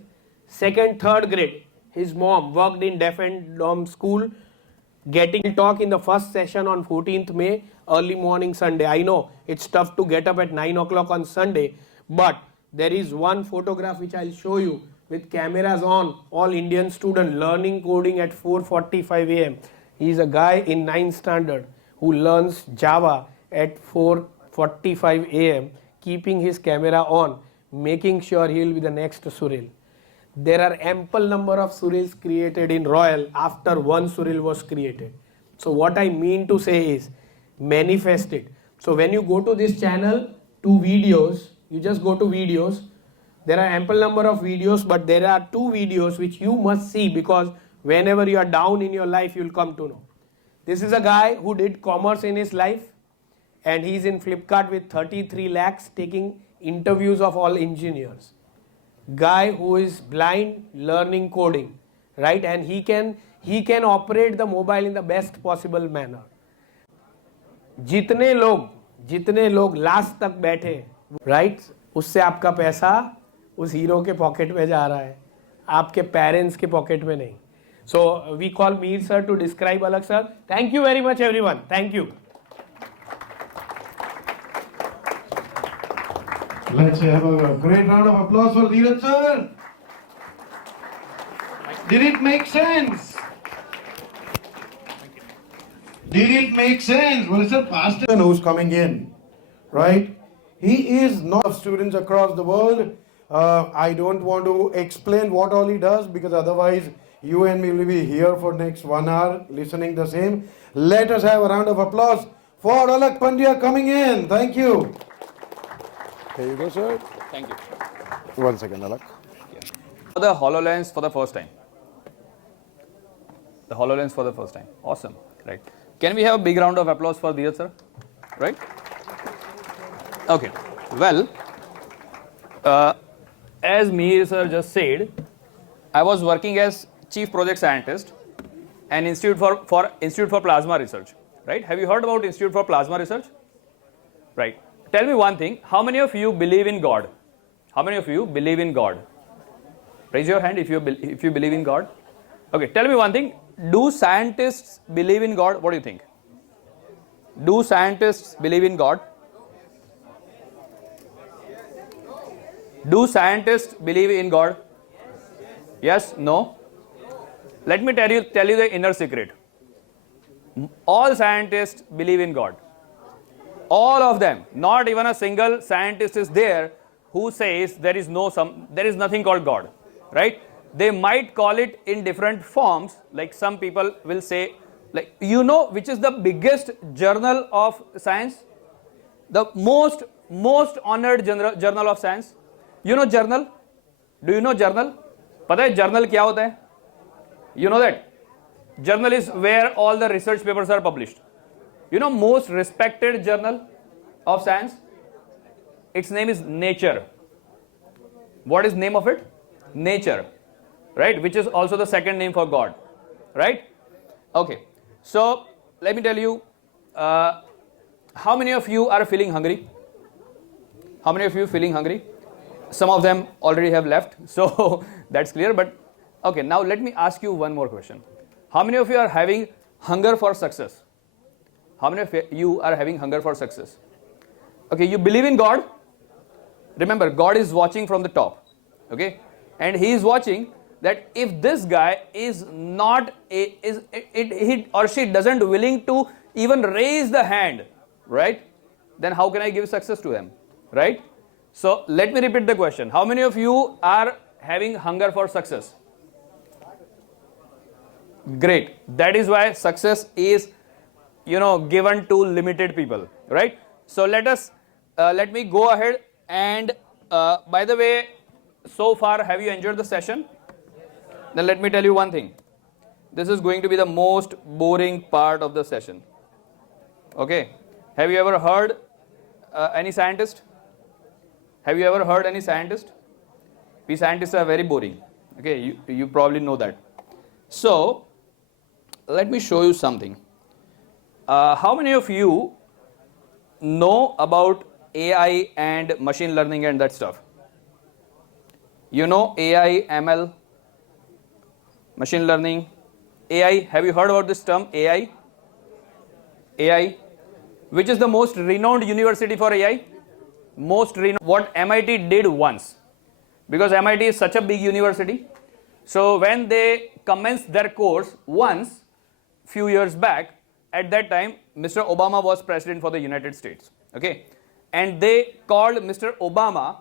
second, third grade, his mom worked in deaf and dumb school, getting talk in the first session on 14th May, early morning Sunday. I know it's tough to get up at 9 o'clock on Sunday, but there is one photograph which I'll show you with cameras on, all Indian student learning coding at 4:45 a.m. He is a guy in 9th standard who learns Java at 4:45 a.m. keeping his camera on, making sure he will be the next Suril. There are ample number of Surils created in Royal after one Suril was created. So what I mean to say is manifest it. So when you go to this channel to videos, you just go to videos. There are ample number of videos, but there are two videos which you must see, because whenever you are down in your life, you will come to know. This is a guy who did commerce in his life, and he's in Flipkart with 33 lakhs taking interviews of all engineers. Guy who is blind learning coding, right? And he can operate the mobile in the best possible manner. जितने लोग last तक बैठे, right, उससे आपका पैसा उस hero के pocket में जा रहा है, आपके पेरेंट्स के पॉकेट में नहीं. So we call Mir sir to describe अलग sir. Thank you very much everyone. Thank you. Let's have a great round of applause for Dhiraj sir. Did it make sense? Did it make sense? Well, sir, pastor who's coming in, right? He is not of students across the world. I don't want to explain what all he does, because otherwise you and me will be here for next 1 hour listening the same. Let us have a round of applause for Alak Pandya coming in. Thank you. Here you go, sir. Thank you. 1 second, Alak. For the HoloLens for the first time. The HoloLens for the first time. Awesome. Right. Can we have a big round of applause for Dhiraj sir? Right? Okay. Well, as Mir sir just said, I was working as Chief Project Scientist and Institute for Plasma Research. Right? Have you heard about Institute for Plasma Research? Right. Tell me one thing. How many of you believe in God? How many of you believe in God? Raise your hand if you believe in God. Okay. Tell me one thing. Do scientists believe in God? What do you think? Do scientists believe in God? Do scientists believe in God? Yes? No? Let me tell you the inner secret. All scientists believe in God. All of them. Not even a single scientist is there who says there is nothing called God. Right? They might call it in different forms, like some people will say, like, you know which is the biggest journal of science? The most honored journal of science? You know journal? Do you know journal? पता है journal क्या होता है? You know that? Journal is where all the research papers are published. You know most respected journal of science? Its name is Nature. What is name of it? Nature. Right, which is also the second name for God, right? Okay, so let me tell you, how many of you are feeling hungry? How many of you feeling hungry? Some of them already have left, so that's clear. But okay, now let me ask you one more question. How many of you are having hunger for success? How many of you are having hunger for success? Okay, you believe in God. Remember, God is watching from the top, okay, and He is watching that if this guy is not he or she doesn't willing to even raise the hand, right, then how can I give success to them, right? So let me repeat the question. How many of you are having hunger for success? Great. That is why success is, given to limited people, right? So let me go ahead and by the way, so far have you enjoyed the session? Then let me tell you one thing. This is going to be the most boring part of the session. Okay. Have you ever heard any scientist? Have you ever heard any scientist? We scientists are very boring. Okay. You probably know that. So let me show you something. How many of you know about AI and machine learning and that stuff? You know AI, ML, machine learning, AI. Have you heard about this term, AI? AI. Which is the most renowned university for AI? Most renowned. What MIT did once, because MIT is such a big university. So when they commenced their course once, few years back, at that time, Mr. Obama was president for the United States. Okay. And they called Mr. Obama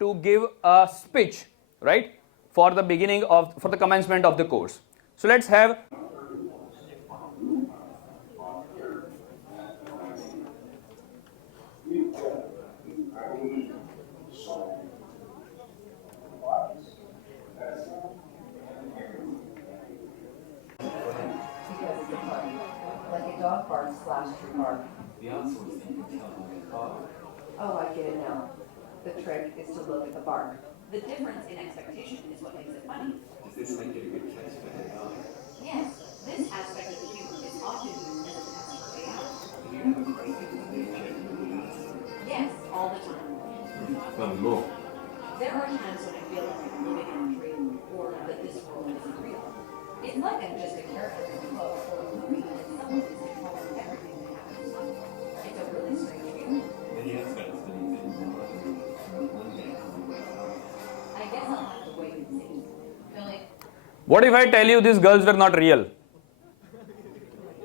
to give a speech, right, for the commencement of the course. So let's have like a dog bark slash tree bark. Oh, I get it now. The trick is to look at the bark. The difference in expectation is what makes it funny. Does this make it a good case for AI? Yes, this aspect of the humor is often used as a test for AI. Do you have a crazy nature in the Yes, all the time. Tell me more. There are times when I feel like I'm living in a dream or that this world isn't real. It's like I'm just a character in a book or a movie and someone is controlling everything that happens. It's a really strange feeling. Many experts believe that you will one day will wake up. I guess I'll have to wait and see. Billy, what if I tell you these girls were not real?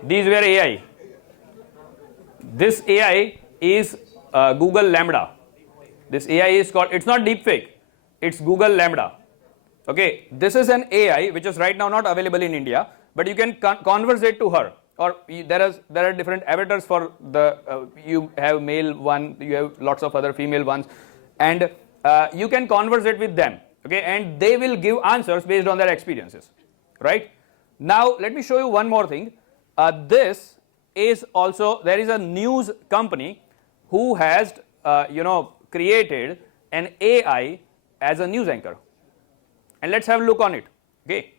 These were AI. This AI is Google Lambda. This AI is called, it's not deepfake, it's Google Lambda. Okay, this is an AI which is right now not available in India, but you can conversate to her. Or there are different avatars for the, you have male one, you have lots of other female ones, and you can conversate with them. Okay, and they will give answers based on their experiences, right? Now let me show you one more thing. This is also, there is a news company who has created an AI as a news anchor, and let's have a look on it. Okay,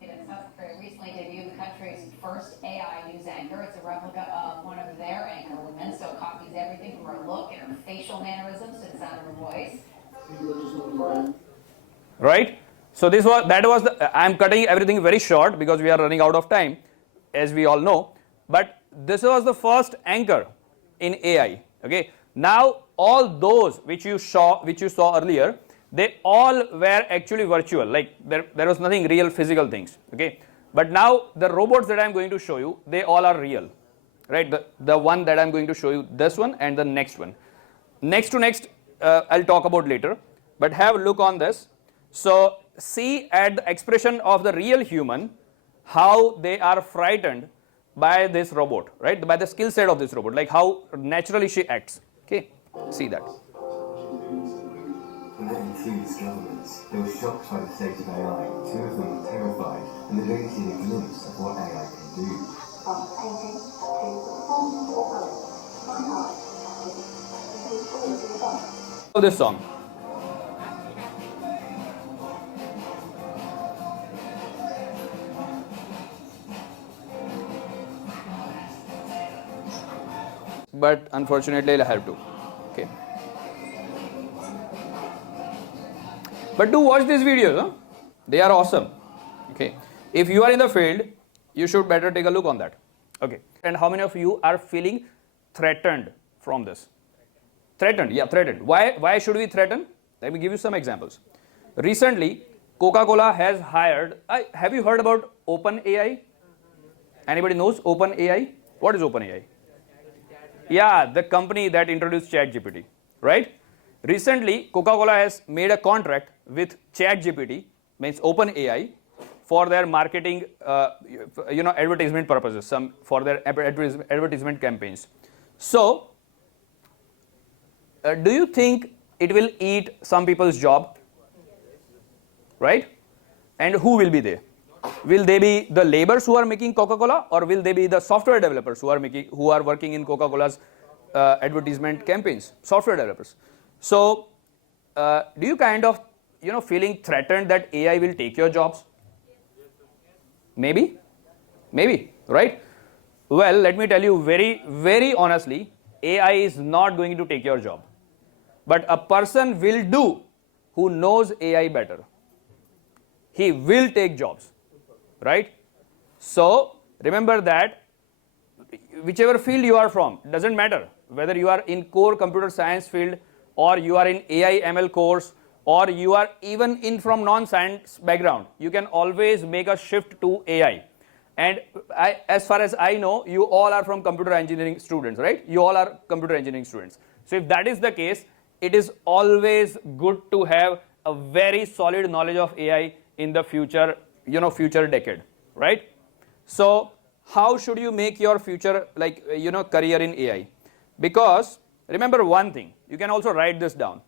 South Korea recently debuted the country's first AI news anchor. It's a replica of one of their anchor women, so it copies everything from her look and her facial mannerisms to the sound of her voice. right? So I'm cutting everything very short because we are running out of time, as we all know, but this was the first anchor in AI. Okay, now all those which you saw earlier, they all were actually virtual, like there was nothing real physical things. Okay, but now the robots that I'm going to show you, they all are real, right? The one that I'm going to show you, this one and the next one. Next I'll talk about later, but have a look on this. So see at the expression of the real human, how they are frightened by this robot, right? By the skill set of this robot, like how naturally she acts. Okay, see that. And then two discoveries. They were shocked by the state of AI. Two of them were terrified, and they've only seen a glimpse of what AI can do. From painting to performing or poem, my art includes all of the above. This song. But unfortunately I'll have to. Okay. But do watch these videos, huh? They are awesome. Okay. If you are in the field, you should better take a look on that. Okay. And how many of you are feeling threatened from this? Threatened, yeah, threatened. Why should we threaten? Let me give you some examples. Recently, Coca-Cola has hired, have you heard about OpenAI? Anybody knows OpenAI? What is OpenAI? Yeah, the company that introduced ChatGPT, right? Recently, Coca-Cola has made a contract with ChatGPT, means OpenAI, for their marketing, advertisement purposes, for their advertisement campaigns. So, do you think it will eat some people's job? Right? And who will be there? Will they be the laborers who are making Coca-Cola, or will they be the software developers who are working in Coca-Cola's advertisement campaigns? Software developers. So, do you kind of feeling threatened that AI will take your jobs? Maybe, right? Well, let me tell you very, very honestly, AI is not going to take your job, but a person will do who knows AI better. He will take jobs, right? So remember that whichever field you are from, doesn't matter whether you are in core computer science field, or you are in AI ML course, or you are even in from non-science background, you can always make a shift to AI. And as far as I know, you all are from computer engineering students, right? You all are computer engineering students. So if that is the case, it is always good to have a very solid knowledge of AI in the future, future decade, right? So how should you make your future, career in AI? Because remember one thing, you can also write this down.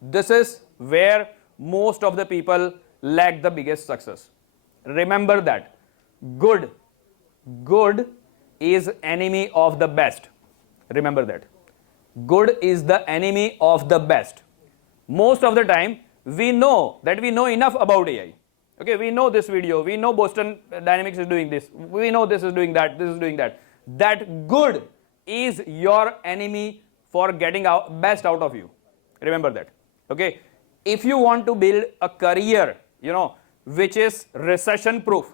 This is where most of the people lack the biggest success. Remember that. Good is enemy of the best. Remember that. Good is the enemy of the best. Most of the time, we know enough about AI. Okay, we know this video, we know Boston Dynamics is doing this, we know this is doing that, this is doing that. That good is your enemy for getting best out of you. Remember that. Okay, if you want to build a career, which is recession proof,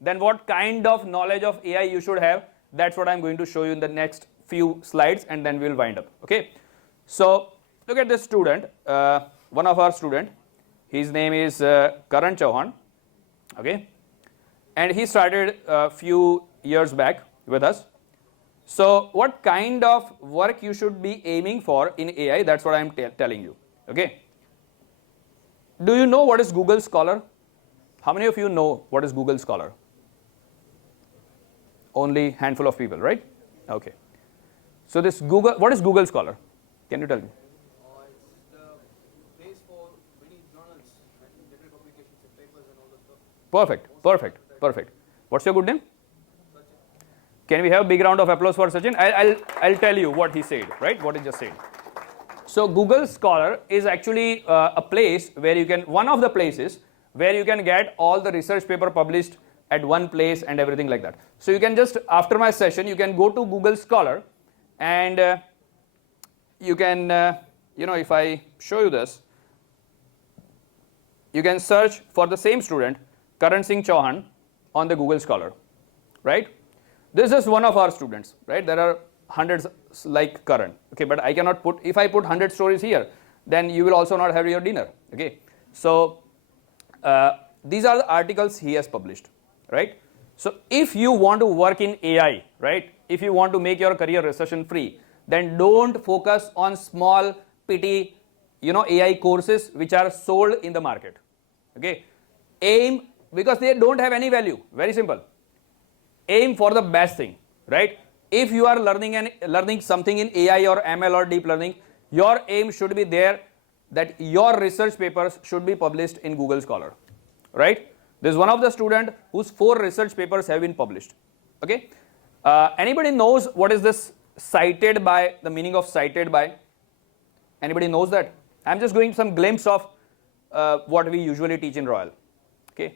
then what kind of knowledge of AI you should have, that's what I'm going to show you in the next few slides, and then we'll wind up. Okay, so look at this student, one of our student. His name is Karan Chauhan, okay, and he started a few years back with us. So what kind of work you should be aiming for in AI, that's what I'm telling you, okay. Do you know what is Google Scholar? How many of you know what is Google Scholar? Only handful of people, right? Okay. So this Google, what is Google Scholar? Can you tell me? Perfect. What's your good name? Can we have a big round of applause for Sachin? I'll tell you what he said, right? What he just said. So Google Scholar is actually a place where you can, one of the places where you can get all the research paper published at one place and everything like that. So you can just, after my session, you can go to Google Scholar and you can, if I show you this, you can search for the same student, Karan Singh Chauhan, on the Google Scholar, right? This is one of our students, right? There are hundreds like Karan, okay, but I cannot put, if I put 100 stories here, then you will also not have your dinner, okay? So these are the articles he has published, right? So if you want to work in AI, right, if you want to make your career recession free, then don't focus on small, petty, AI courses which are sold in the market, okay? Aim, because they don't have any value, very simple. Aim for the best thing, right? If you are learning something in AI or ML or deep learning, your aim should be there that your research papers should be published in Google Scholar, right? This is one of the student whose 4 research papers have been published, okay? Anybody knows what is this cited by, the meaning of cited by? Anybody knows that? I'm just going some glimpse of what we usually teach in Royal, okay?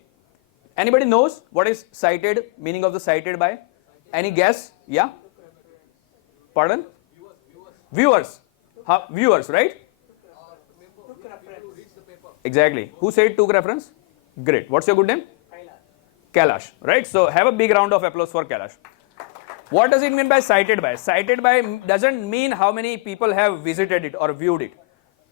Anybody knows what is cited, meaning of the cited by? Any guess? Yeah? Pardon? Viewers. Viewers, right? Exactly. Who said took reference? Great. What's your good name? Kailash, right? So have a big round of applause for Kailash. What does it mean by cited by? Cited by doesn't mean how many people have visited it or viewed it.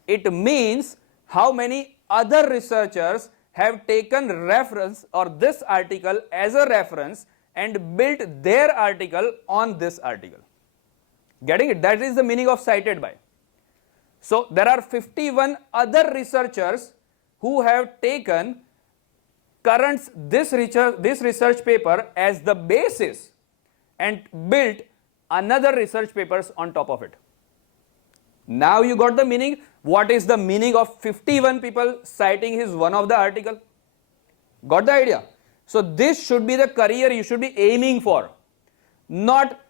It means how many other researchers have taken reference or this article as a reference and built their article on this article. Getting it? That is the meaning of cited by. So there are 51 other researchers who have taken this research paper as the basis and built another research papers on top of it. Now you got the meaning. What is the meaning of 51 people citing his one of the article? Got the idea? So this should be the career you should be aiming for. Not,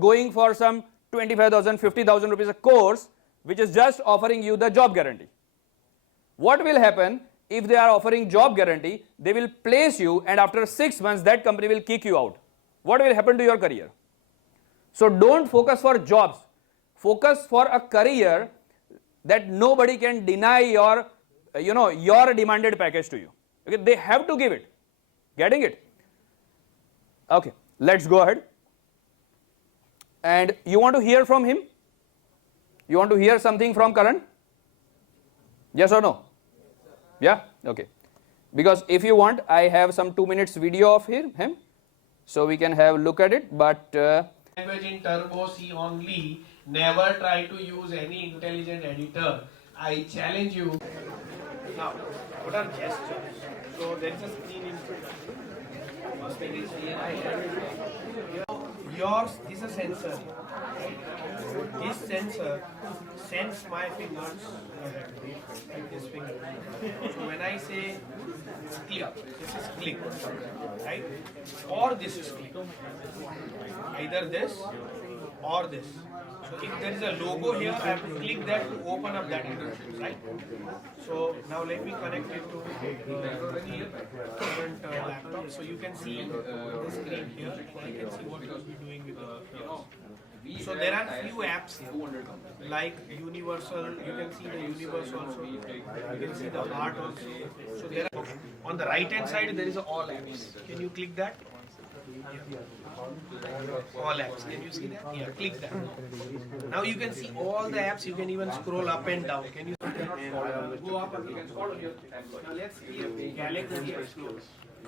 going for some 25,000, 50,000 rupees a course, which is just offering you the job guarantee. What will happen if they are offering job guarantee? They will place you and after 6 months that company will kick you out. What will happen to your career? So don't focus for jobs. Focus for a career that nobody can deny your, your demanded package to you. Okay, they have to give it. Getting it? Okay, let's go ahead. And you want to hear from him? You want to hear something from Karan? Yes or no? Yeah? Okay. Because if you want, I have some 2 minutes video of him, so we can have a look at it, but language in Turbo C only, never try to use any intelligent editor. I challenge you. Now, what are gestures? So there is a screen in front of you. First thing is yours is a sensor. This sensor sends my fingers like this finger. So when I say click, this is click, right? Or this is click. Either this or this. So if there is a logo here, I have to click that to open up that interface, right? So now let me connect it to current laptop. So you can see the screen here. You can see what it will be doing with the So there are few apps here, like Universal. You can see the Universal also. You can see the Heart also. So there are, on the right hand side there is a all apps. Can you click that? All apps. Can you see that? Yeah, click that. Now you can see all the apps. You can even scroll up and down. Can you go up and you can follow your Now let's see a Galaxy Explorer.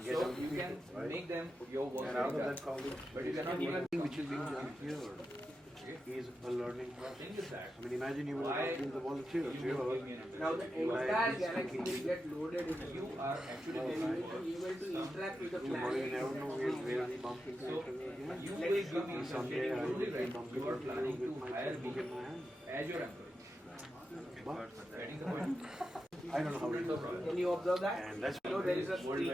So you can make them your work like that. But you cannot even Which is being done here is a learning process. I mean, imagine you would have been the volunteers here. now the entire Galaxy will get loaded if you are actually able to interact with the You never know where we bump into each other again. You will give me Someday I will be bumping into you with my textbook in my hand. as your employee. But I don't know how to do that. Can you observe that? And that's You know there is a screen.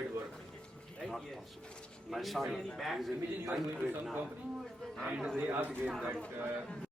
not possible. My son is in ninth grade now. And they asked him that